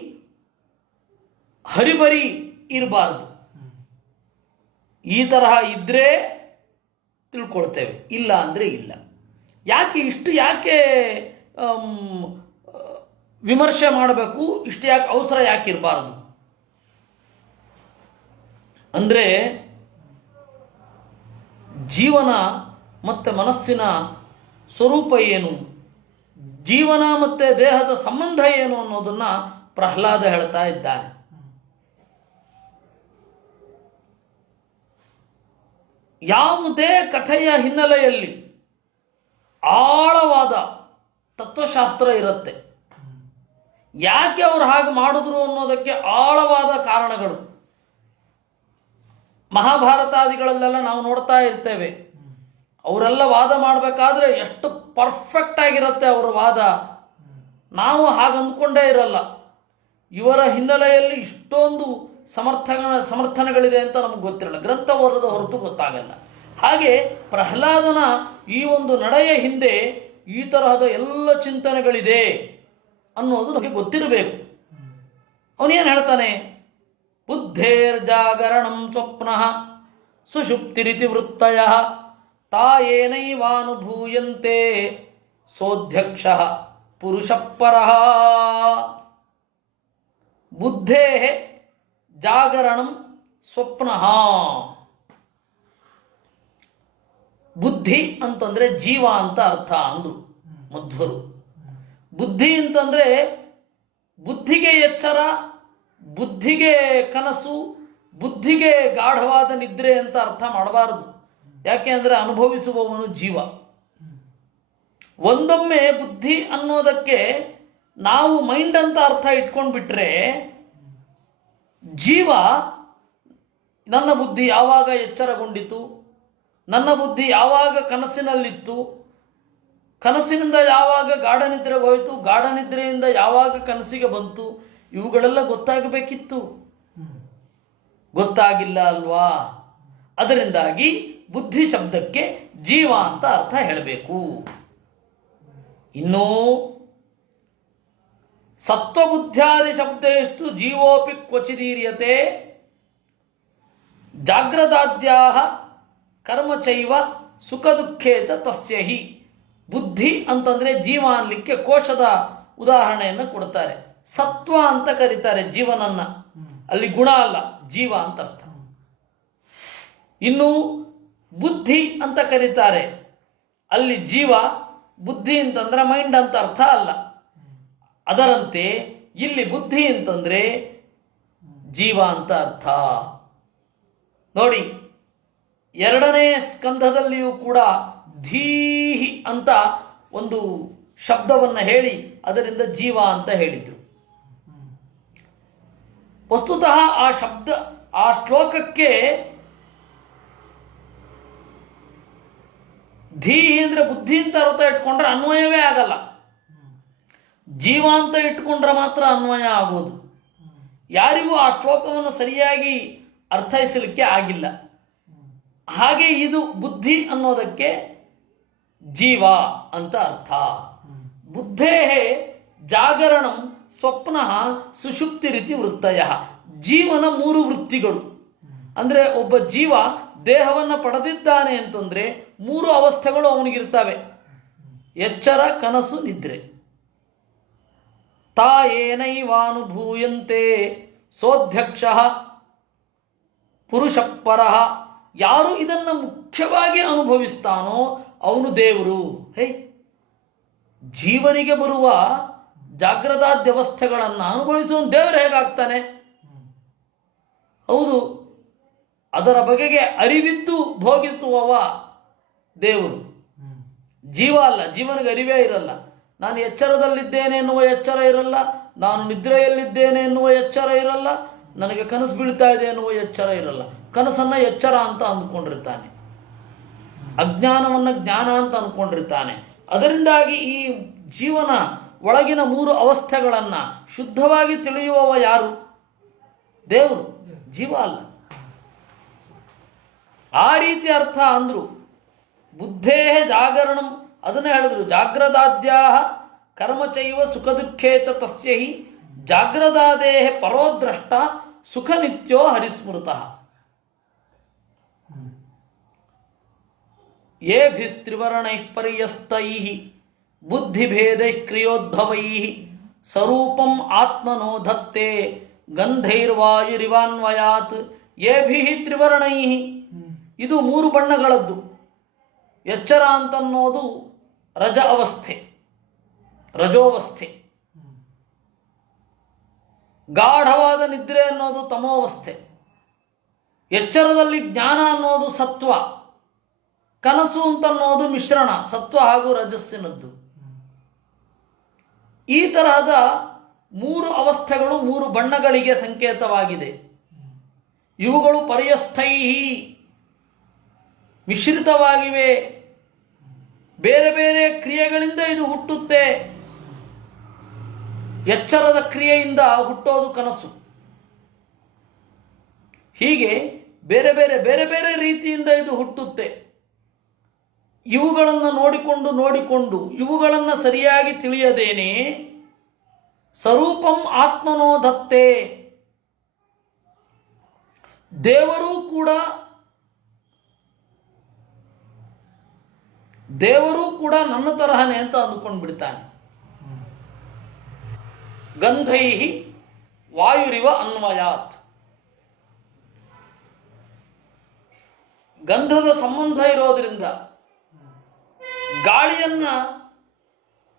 ಹರಿಬರಿ ಇರಬಾರ್ದು. ಈ ತರಹ ಇದ್ದರೆ ತಿಳ್ಕೊಳ್ತೇವೆ, ಇಲ್ಲ ಅಂದರೆ ಇಲ್ಲ. ಯಾಕೆ ವಿಮರ್ಶೆ ಮಾಡಬೇಕು, ಇಷ್ಟು ಯಾಕೆ ಅವಸರ ಯಾಕೆ ಇರಬಾರ್ದು ಅಂದರೆ, ಜೀವನ ಮತ್ತು ಮನಸ್ಸಿನ ಸ್ವರೂಪ ಏನು, ಜೀವನ ಮತ್ತು ದೇಹದ ಸಂಬಂಧ ಏನು ಅನ್ನೋದನ್ನು ಪ್ರಹ್ಲಾದ ಹೇಳ್ತಾ ಇದ್ದಾನೆ. ಯಾವುದೇ ಕಥೆಯ ಹಿನ್ನೆಲೆಯಲ್ಲಿ ಆಳವಾದ ತತ್ವಶಾಸ್ತ್ರ ಇರುತ್ತೆ. ಯಾಕೆ ಅವರು ಹಾಗೆ ಮಾಡಿದ್ರು ಅನ್ನೋದಕ್ಕೆ ಆಳವಾದ ಕಾರಣಗಳು ಮಹಾಭಾರತಾದಿಗಳಲ್ಲೆಲ್ಲ ನಾವು ನೋಡ್ತಾ ಇರ್ತೇವೆ. ಅವರೆಲ್ಲ ವಾದ ಮಾಡಬೇಕಾದ್ರೆ ಎಷ್ಟು ಪರ್ಫೆಕ್ಟ್ ಆಗಿರುತ್ತೆ ಅವರ ವಾದ. ನಾವು ಹಾಗೆ ಅಂದ್ಕೊಂಡೇ ಇರಲ್ಲ. ಇವರ ಹಿನ್ನೆಲೆಯಲ್ಲಿ ಇಷ್ಟೊಂದು ಸಮರ್ಥನೆಗಳಿದೆ ಅಂತ ನಮಗೆ ಗೊತ್ತಿರಲ್ಲ, ಗ್ರಂಥ ಓದದ ಹೊರತು ಗೊತ್ತಾಗಲ್ಲ. ಹಾಗೆ ಪ್ರಹ್ಲಾದನ ಈ ಒಂದು ನಡೆಯ ಹಿಂದೆ ಈ ತರಹದ ಎಲ್ಲ ಚಿಂತನೆಗಳಿದೆ ಅನ್ನೋದು ನಮಗೆ ಗೊತ್ತಿರಬೇಕು. ಅವನೇನು ಹೇಳ್ತಾನೆ, ಬುದ್ಧೇರ್ಜಾಗರಣಂ ಸ್ವಪ್ನಃ ಸುಷುಪ್ತಿರಿತಿ ವೃತ್ತಯಃ ತಾಯೇನೈವಾನುಭೂಯಂತೆ ಸೋಧ್ಯಕ್ಷ ಪುರುಷಪರಃ. ಬುದ್ಧೇ ಜಾಗರಣಂ ಸ್ವಪ್ನಃ. ಬುದ್ಧಿ ಅಂತಂದ್ರೆ ಜೀವ ಅಂತ ಅರ್ಥ ಅಂದ್ರು ಮಧ್ವರು. ಬುದ್ಧಿ ಅಂತಂದ್ರೆ ಬುದ್ಧಿಗೆ ಎಚ್ಚರ, ಬುದ್ಧಿಗೆ ಕನಸು, ಬುದ್ಧಿಗೆ ಗಾಢವಾದ ನಿದ್ರೆ ಅಂತ ಅರ್ಥ ಮಾಡಬಾರದು. ಯಾಕೆ ಅಂದರೆ ಅನುಭವಿಸುವವನು ಜೀವ. ಒಂದೊಮ್ಮೆ ಬುದ್ಧಿ ಅನ್ನೋದಕ್ಕೆ ನಾವು ಮೈಂಡ್ ಅಂತ ಅರ್ಥ ಇಟ್ಕೊಂಡ್ಬಿಟ್ರೆ, ಜೀವ ನನ್ನ ಬುದ್ಧಿ ಯಾವಾಗ ಎಚ್ಚರಗೊಂಡಿತು, ನನ್ನ ಬುದ್ಧಿ ಯಾವಾಗ ಕನಸಿನಲ್ಲಿತ್ತು, ಕನಸಿನಿಂದ ಯಾವಾಗ ಗಾಢನಿದ್ರೆಗೆ ಹೋಯಿತು, ಗಾಢನಿದ್ರೆಯಿಂದ ಯಾವಾಗ ಕನಸಿಗೆ ಬಂತು, ಇವುಗಳೆಲ್ಲ ಗೊತ್ತಾಗಬೇಕಿತ್ತು. ಗೊತ್ತಾಗಿಲ್ಲ ಅಲ್ವಾ? ಅದರಿಂದಾಗಿ ಬುದ್ಧಿ ಶಬ್ದಕ್ಕೆ ಜೀವ ಅಂತ ಅರ್ಥ ಹೇಳಬೇಕು. ಇನ್ನು ಸತ್ವಬುದ್ಧ್ಯಾದಿ ಶಬ್ದೇಸ್ತು ಜೀವೋಪಿ ಕ್ವಚಿದೀರ್ಯತೆ ಜಾಗ್ರದಾದ್ಯಾಹ ಕರ್ಮಚೈವ ಸುಖ ದುಃಖೇತ ತಸ್ಯ ಹಿ. ಬುದ್ಧಿ ಅಂತಂದ್ರೆ ಜೀವ ಅನ್ಲಿಕ್ಕೆ ಕೋಶದ ಉದಾಹರಣೆಯನ್ನು ಕೊಡ್ತಾರೆ. ಸತ್ವ ಅಂತ ಕರೀತಾರೆ ಜೀವನನ್ನ, ಅಲ್ಲಿ ಗುಣ ಅಲ್ಲ, ಜೀವ ಅಂತ ಅರ್ಥ. ಇನ್ನು ಬುದ್ಧಿ ಅಂತ ಕರೀತಾರೆ, ಅಲ್ಲಿ ಜೀವ, ಬುದ್ಧಿ ಅಂತಂದ್ರೆ ಮೈಂಡ್ ಅಂತ ಅರ್ಥ ಅಲ್ಲ. ಅದರಂತೆ ಇಲ್ಲಿ ಬುದ್ಧಿ ಅಂತಂದ್ರೆ ಜೀವ ಅಂತ ಅರ್ಥ. ನೋಡಿ, 2ನೇ ಸ್ಕಂಧದಲ್ಲಿಯೂ ಕೂಡ ಧೀಹಿ ಅಂತ ಒಂದು ಶಬ್ದವನ್ನು ಹೇಳಿ ಅದರಿಂದ ಜೀವ ಅಂತ ಹೇಳಿದ್ರು. ವಸ್ತುತಃ ಆ ಶಬ್ದ, ಆ ಶ್ಲೋಕಕ್ಕೆ ಧೀಹಿ ಅಂದ್ರೆ ಬುದ್ಧಿ ಅಂತ ಅರ್ಥ ಇಟ್ಕೊಂಡ್ರೆ ಅನ್ವಯವೇ ಆಗಲ್ಲ. ಜೀವ ಅಂತ ಇಟ್ಕೊಂಡ್ರೆ ಮಾತ್ರ ಅನ್ವಯ ಆಗೋದು. ಯಾರಿಗೂ ಆ ಶ್ಲೋಕವನ್ನು ಸರಿಯಾಗಿ ಅರ್ಥೈಸಲಿಕ್ಕೆ ಆಗಿಲ್ಲ. ಹಾಗೆ ಇದು ಬುದ್ಧಿ ಅನ್ನೋದಕ್ಕೆ ಜೀವ ಅಂತ ಅರ್ಥ. ಬುದ್ಧೇ ಜಾಗರಣಂ ಸ್ವಪ್ನಃ ಸುಷುಪ್ತಿ ರೀತಿ ವೃತ್ತಯ. ಜೀವನ 3 ವೃತ್ತಿಗಳು. ಅಂದ್ರೆ ಒಬ್ಬ ಜೀವ ದೇಹವನ್ನು ಪಡೆದಿದ್ದಾನೆ ಅಂತಂದ್ರೆ 3 ಅವಸ್ಥೆಗಳು ಅವನಿಗಿರ್ತವೆ: ಎಚ್ಚರ, ಕನಸು, ನಿದ್ರೆ. ತಾಯೇನೈವಾನುಭೂಯಂತೆ ಸೋಧ್ಯಕ್ಷ ಪುರುಷಪರಃ. ಯಾರು ಇದನ್ನು ಮುಖ್ಯವಾಗಿ ಅನುಭವಿಸ್ತಾನೋ ಅವನು ದೇವರು. ಹೇ, ಜೀವನಿಗೆ ಬರುವ ಜಾಗ್ರತಾದ್ಯವಸ್ಥೆಗಳನ್ನು ಅನುಭವಿಸುವ ದೇವರು ಹೇಗಾಗ್ತಾನೆ? ಹೌದು, ಅದರ ಬಗೆಗೆ ಅರಿವಿದ್ದು ಭೋಗಿಸುವವ ದೇವರು, ಜೀವ ಅಲ್ಲ. ಜೀವನಿಗೆ ಅರಿವೇ ಇರಲ್ಲ. ನಾನು ಎಚ್ಚರದಲ್ಲಿದ್ದೇನೆ ಎನ್ನುವ ಎಚ್ಚರ ಇರಲ್ಲ, ನಾನು ನಿದ್ರೆಯಲ್ಲಿದ್ದೇನೆ ಎನ್ನುವ ಎಚ್ಚರ ಇರಲ್ಲ, ನನಗೆ ಕನಸು ಬೀಳ್ತಾ ಇದೆ ಎನ್ನುವ ಎಚ್ಚರ ಇರಲ್ಲ. ಕನಸನ್ನ ಎಚ್ಚರ ಅಂತ ಅಂದ್ಕೊಂಡಿರ್ತಾನೆ, ಅಜ್ಞಾನವನ್ನು ಜ್ಞಾನ ಅಂತ ಅಂದ್ಕೊಂಡಿರ್ತಾನೆ. ಅದರಿಂದಾಗಿ ಈ ಜೀವನ ಒಳಗಿನ 3 ಅವಸ್ಥೆಗಳನ್ನು ಶುದ್ಧವಾಗಿ ತಿಳಿಯುವವ ಯಾರು? ದೇವರು, ಜೀವ ಅಲ್ಲ. ಆ ರೀತಿ ಅರ್ಥ ಅಂದರು. ಬುದ್ಧೇ ಜಾಗರಣಂ, ಅದನ್ನೇ ಹೇಳಿದ್ರು. ಜಾಗ್ರದಾದ್ಯಾ ಕರ್ಮಚೈವ ಸುಖ ದುಃಖೇತ ತಸ್ಯ ಹಿ ಜಾಗ್ರದಾದೇಹ ಪರೋದ್ರಷ್ಟ ಸುಖ ನಿತ್ಯೋ ಹರಿಸ್ಮೃತಃ. ಯೇಭಿಸ್ತ್ರಿವರ್ಣೈಃ ಪರ್ಯಸ್ತೈಃ ಬುದ್ಧಿಭೇದೈಃ ಕ್ರಿಯೋದ್ಭವೈಃ ಸ್ವರೂಪಂ ಆತ್ಮನೋ ಧತ್ತೆ ಗಂಧೈರ್ವಾಯುರಿವಾನ್ವಯಾತ್. ಯೇಭಿಃ ತ್ರಿವರ್ಣೈಃ, ಇದು 3 ಬಣ್ಣಗಳದ್ದು. ಎಚ್ಚರ ಅಂತನ್ನೋದು ರಜ ಅವಸ್ಥೆ, ರಜೋವಸ್ಥೆ. ಗಾಢವಾದ ನಿದ್ರೆ ಅನ್ನೋದು ತಮೋವಸ್ಥೆ. ಎಚ್ಚರದಲ್ಲಿ ಜ್ಞಾನ ಅನ್ನೋದು ಸತ್ವ. ಕನಸು ಅಂತನ್ನೋದು ಮಿಶ್ರಣ, ಸತ್ವ ಹಾಗೂ ರಜಸ್ಸಿನದ್ದು. ಈ ತರಹದ 3 ಅವಸ್ಥೆಗಳು 3 ಬಣ್ಣಗಳಿಗೆ ಸಂಕೇತವಾಗಿದೆ. ಇವುಗಳು ಪರ್ಯಸ್ಥೈಹಿ, ಮಿಶ್ರಿತವಾಗಿವೆ. ಬೇರೆ ಬೇರೆ ಕ್ರಿಯೆಗಳಿಂದ ಇದು ಹುಟ್ಟುತ್ತೆ. ಎಚ್ಚರದ ಕ್ರಿಯೆಯಿಂದ ಹುಟ್ಟೋದು ಕನಸು. ಹೀಗೆ ಬೇರೆ ಬೇರೆ ಬೇರೆ ಬೇರೆ ರೀತಿಯಿಂದ ಇದು ಹುಟ್ಟುತ್ತೆ. ಇವುಗಳನ್ನು ನೋಡಿಕೊಂಡು ಇವುಗಳನ್ನು ಸರಿಯಾಗಿ ತಿಳಿಯದೇನೆ ಸ್ವರೂಪಂ ಆತ್ಮನೋ ದತ್ತೆ, ದೇವರೂ ಕೂಡ ನನ್ನ ತರಹನೇ ಅಂತ ಅಂದುಕೊಂಡು ಬಿಡ್ತಾನೆ. ಗಂಧೈಹಿ ವಾಯುರಿವ ಅನ್ವಯಾತ್. ಗಂಧದ ಸಂಬಂಧ ಇರೋದ್ರಿಂದ ಗಾಳಿಯನ್ನ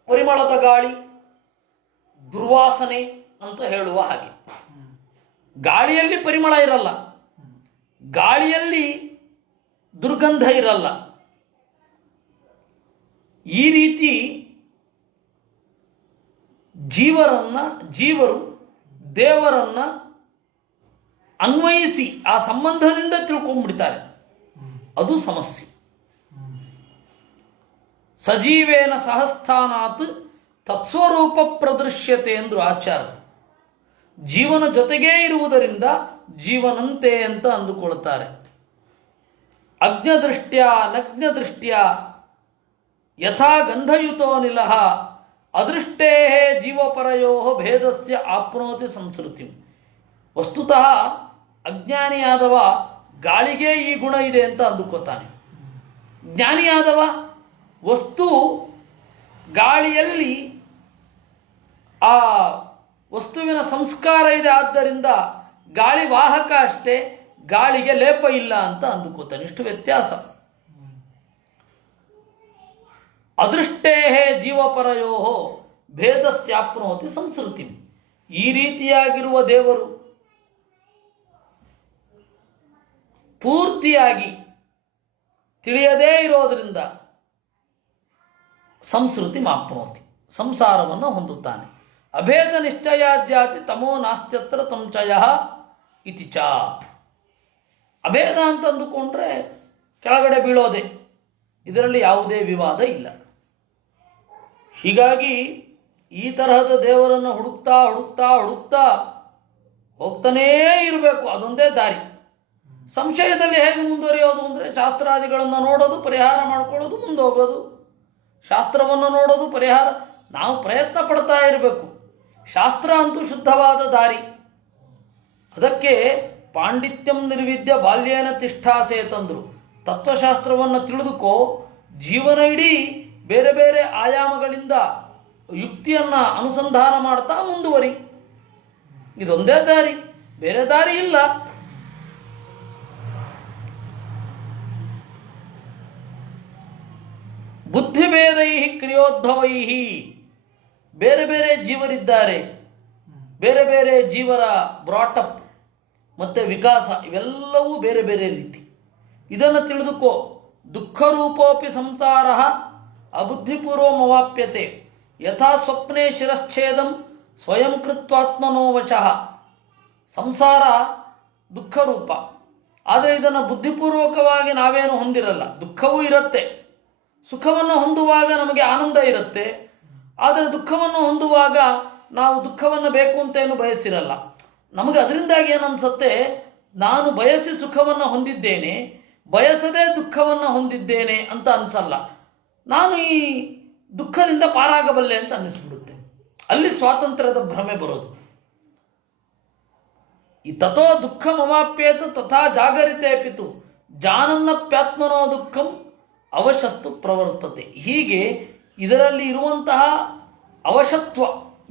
ಪರಿಮಳದ ಗಾಳಿ, ದುರ್ವಾಸನೆ ಅಂತ ಹೇಳುವ ಹಾಗೆ. ಗಾಳಿಯಲ್ಲಿ ಪರಿಮಳ ಇರಲ್ಲ, ಗಾಳಿಯಲ್ಲಿ ದುರ್ಗಂಧ ಇರಲ್ಲ. ಈ ರೀತಿ ಜೀವರು ದೇವರನ್ನ ಅನ್ವಯಿಸಿ ಆ ಸಂಬಂಧದಿಂದ ತಿಳ್ಕೊಂಡ್ಬಿಡ್ತಾರೆ. ಅದು ಸಮಸ್ಯೆ. ಸಜೀವೇನ ಸಹಸ್ಥಾನಾತ್ ತತ್ಸ್ವರೂಪ ಪ್ರದೃಶ್ಯತೆ ಎಂದ್ರು ಆಚಾರ್ಯ. ಜೀವನ ಜೊತೆಗೇ ಇರುವುದರಿಂದ ಜೀವನಂತೆ ಅಂತ ಅಂದುಕೊಳ್ತಾರೆ. ಅಜ್ಞದೃಷ್ಟ್ಯ ನಗ್ನದೃಷ್ಟ್ಯ ಯಥಾ ಗಂಧಯುತೋ ನಿಲಃ ಅದೃಷ್ಟೇ ಜೀವಪರಯೋ ಭೇದಸ್ಯ ಆಪ್ನೋತಿ ಸಂಸ್ಕೃತಿ. ವಸ್ತುತಃ ಅಜ್ಞಾನಿಯಾದವ ಗಾಳಿಗೆ ಈ ಗುಣ ಇದೆ ಅಂತ ಅಂದುಕೋತಾನೆ. ಜ್ಞಾನಿಯಾದವ ವಸ್ತು ಗಾಳಿಯಲ್ಲಿ ಆ ವಸ್ತುವಿನ ಸಂಸ್ಕಾರ ಇದೆ, ಆದ್ದರಿಂದ ಗಾಳಿ ವಾಹಕ ಅಷ್ಟೇ, ಗಾಳಿಗೆ ಲೇಪ ಇಲ್ಲ ಅಂತ ಅಂದುಕೋತಾನೆ. ಇಷ್ಟು ವ್ಯತ್ಯಾಸ. ಅದೃಷ್ಟೇ ಜೀವಪರಯೋ ಭೇದಸ್ಯಾಪ್ನೋತಿ ಸಂಸ್ಕೃತಿ. ಈ ರೀತಿಯಾಗಿರುವ ದೇವರು ಪೂರ್ತಿಯಾಗಿ ತಿಳಿಯದೇ ಇರೋದರಿಂದ ಸಂಸ್ಕೃತಿ ಮಾಪ್ನೋತಿ, ಸಂಸಾರವನ್ನು ಹೊಂದುತ್ತಾನೆ. ಅಭೇದ ನಿಶ್ಚಯಾದ್ಯಾತಿ ತಮೋ ನಾಸ್ತ್ಯತ್ರ ಸಂಚಯ ಇತಿ ಚ. ಅಭೇದ ಅಂತ ಅಂದುಕೊಂಡ್ರೆ ಕೆಳಗಡೆ ಬೀಳೋದೆ, ಇದರಲ್ಲಿ ಯಾವುದೇ ವಿವಾದ ಇಲ್ಲ. ಹೀಗಾಗಿ ಈ ತರಹದ ದೇವರನ್ನು ಹುಡುಕ್ತಾ ಹುಡುಕ್ತಾ ಹುಡುಕ್ತಾ ಹೋಗ್ತಾನೇ ಇರಬೇಕು. ಅದೊಂದೇ ದಾರಿ. ಸಂಶಯದಲ್ಲಿ ಹೇಗೆ ಮುಂದುವರಿಯೋದು ಅಂದರೆ ಶಾಸ್ತ್ರಾದಿಗಳನ್ನು ನೋಡೋದು, ಪರಿಹಾರ ಮಾಡ್ಕೊಳ್ಳೋದು, ಮುಂದೋಗೋದು. ಶಾಸ್ತ್ರವನ್ನು ನೋಡೋದು, ಪರಿಹಾರ. ನಾವು ಪ್ರಯತ್ನ ಪಡ್ತಾ ಇರಬೇಕು. ಶಾಸ್ತ್ರ ಅಂತೂ ಶುದ್ಧವಾದ ದಾರಿ. ಅದಕ್ಕೆ ಪಾಂಡಿತ್ಯಂ ನಿರ್ವಿದ್ಯ ಬಾಲ್ಯೇನ ತಿಷ್ಠಾಸೇತಂದ್ರು. ತತ್ವಶಾಸ್ತ್ರವನ್ನು ತಿಳಿದುಕೋ, ಜೀವನ ಇಡೀ ಬೇರೆ ಬೇರೆ ಆಯಾಮಗಳಿಂದ ಯುಕ್ತಿಯನ್ನು ಅನುಸಂಧಾನ ಮಾಡ್ತಾ ಮುಂದುವರಿ. ಇದೊಂದೇ ದಾರಿ, ಬೇರೆ ದಾರಿ ಇಲ್ಲ. ಬುದ್ಧಿಭೇದೈ ಕ್ರಿಯೋದ್ಭವೈ. ಬೇರೆ ಬೇರೆ ಜೀವರಿದ್ದಾರೆ, ಬೇರೆ ಬೇರೆ ಜೀವರ ಬ್ರಾಟಪ್ ಮತ್ತು ವಿಕಾಸ ಇವೆಲ್ಲವೂ ಬೇರೆ ಬೇರೆ ರೀತಿ. ಇದನ್ನು ತಿಳಿದುಕೋ. ದುಃಖರೂಪೋಪಿ ಸಂಸಾರ ಅಬುದ್ಧಿಪೂರ್ವಮವಾಪ್ಯತೆ ಯಥಾ ಸ್ವಪ್ನೆ ಶಿರಶ್ಛೇದಂ ಸ್ವಯಂ ಕೃತ್ವಾತ್ಮನೋ ವಚಃ. ಸಂಸಾರ ದುಃಖರೂಪ, ಆದರೆ ಇದನ್ನು ಬುದ್ಧಿಪೂರ್ವಕವಾಗಿ ನಾವೇನು ಹೊಂದಿರಲ್ಲ. ದುಃಖವೂ ಇರುತ್ತೆ, ಸುಖವನ್ನು ಹೊಂದುವಾಗ ನಮಗೆ ಆನಂದ ಇರುತ್ತೆ. ಆದರೆ ದುಃಖವನ್ನು ಹೊಂದುವಾಗ ನಾವು ದುಃಖವನ್ನು ಬೇಕು ಅಂತೇನು ಬಯಸಿರಲ್ಲ. ನಮಗೆ ಅದರಿಂದಾಗಿ ಏನನ್ಸುತ್ತೆ, ನಾನು ಬಯಸಿ ಸುಖವನ್ನು ಹೊಂದಿದ್ದೇನೆ, ಬಯಸದೇ ದುಃಖವನ್ನು ಹೊಂದಿದ್ದೇನೆ ಅಂತ ಅನಿಸಲ್ಲ. ನಾನು ಈ ದುಃಖದಿಂದ ಪಾರಾಗಬಲ್ಲೆ ಅಂತ ಅನ್ನಿಸ್ಬಿಡುತ್ತೆ. ಅಲ್ಲಿ ಸ್ವಾತಂತ್ರ್ಯದ ಭ್ರಮೆ ಬರೋದು. ಈ ತಥೋ ದುಃಖಮವಾಪ್ಯೇತು ತಥಾ ಜಾಗರಿತೆ ಪಿತು ಜಾನನ್ನಪ್ಯಾತ್ಮನೋ ದುಃಖಂ ಅವಶಸ್ತು ಪ್ರವರ್ತತೆ. ಹೀಗೆ ಇದರಲ್ಲಿ ಇರುವಂತಹ ಅವಶತ್ವ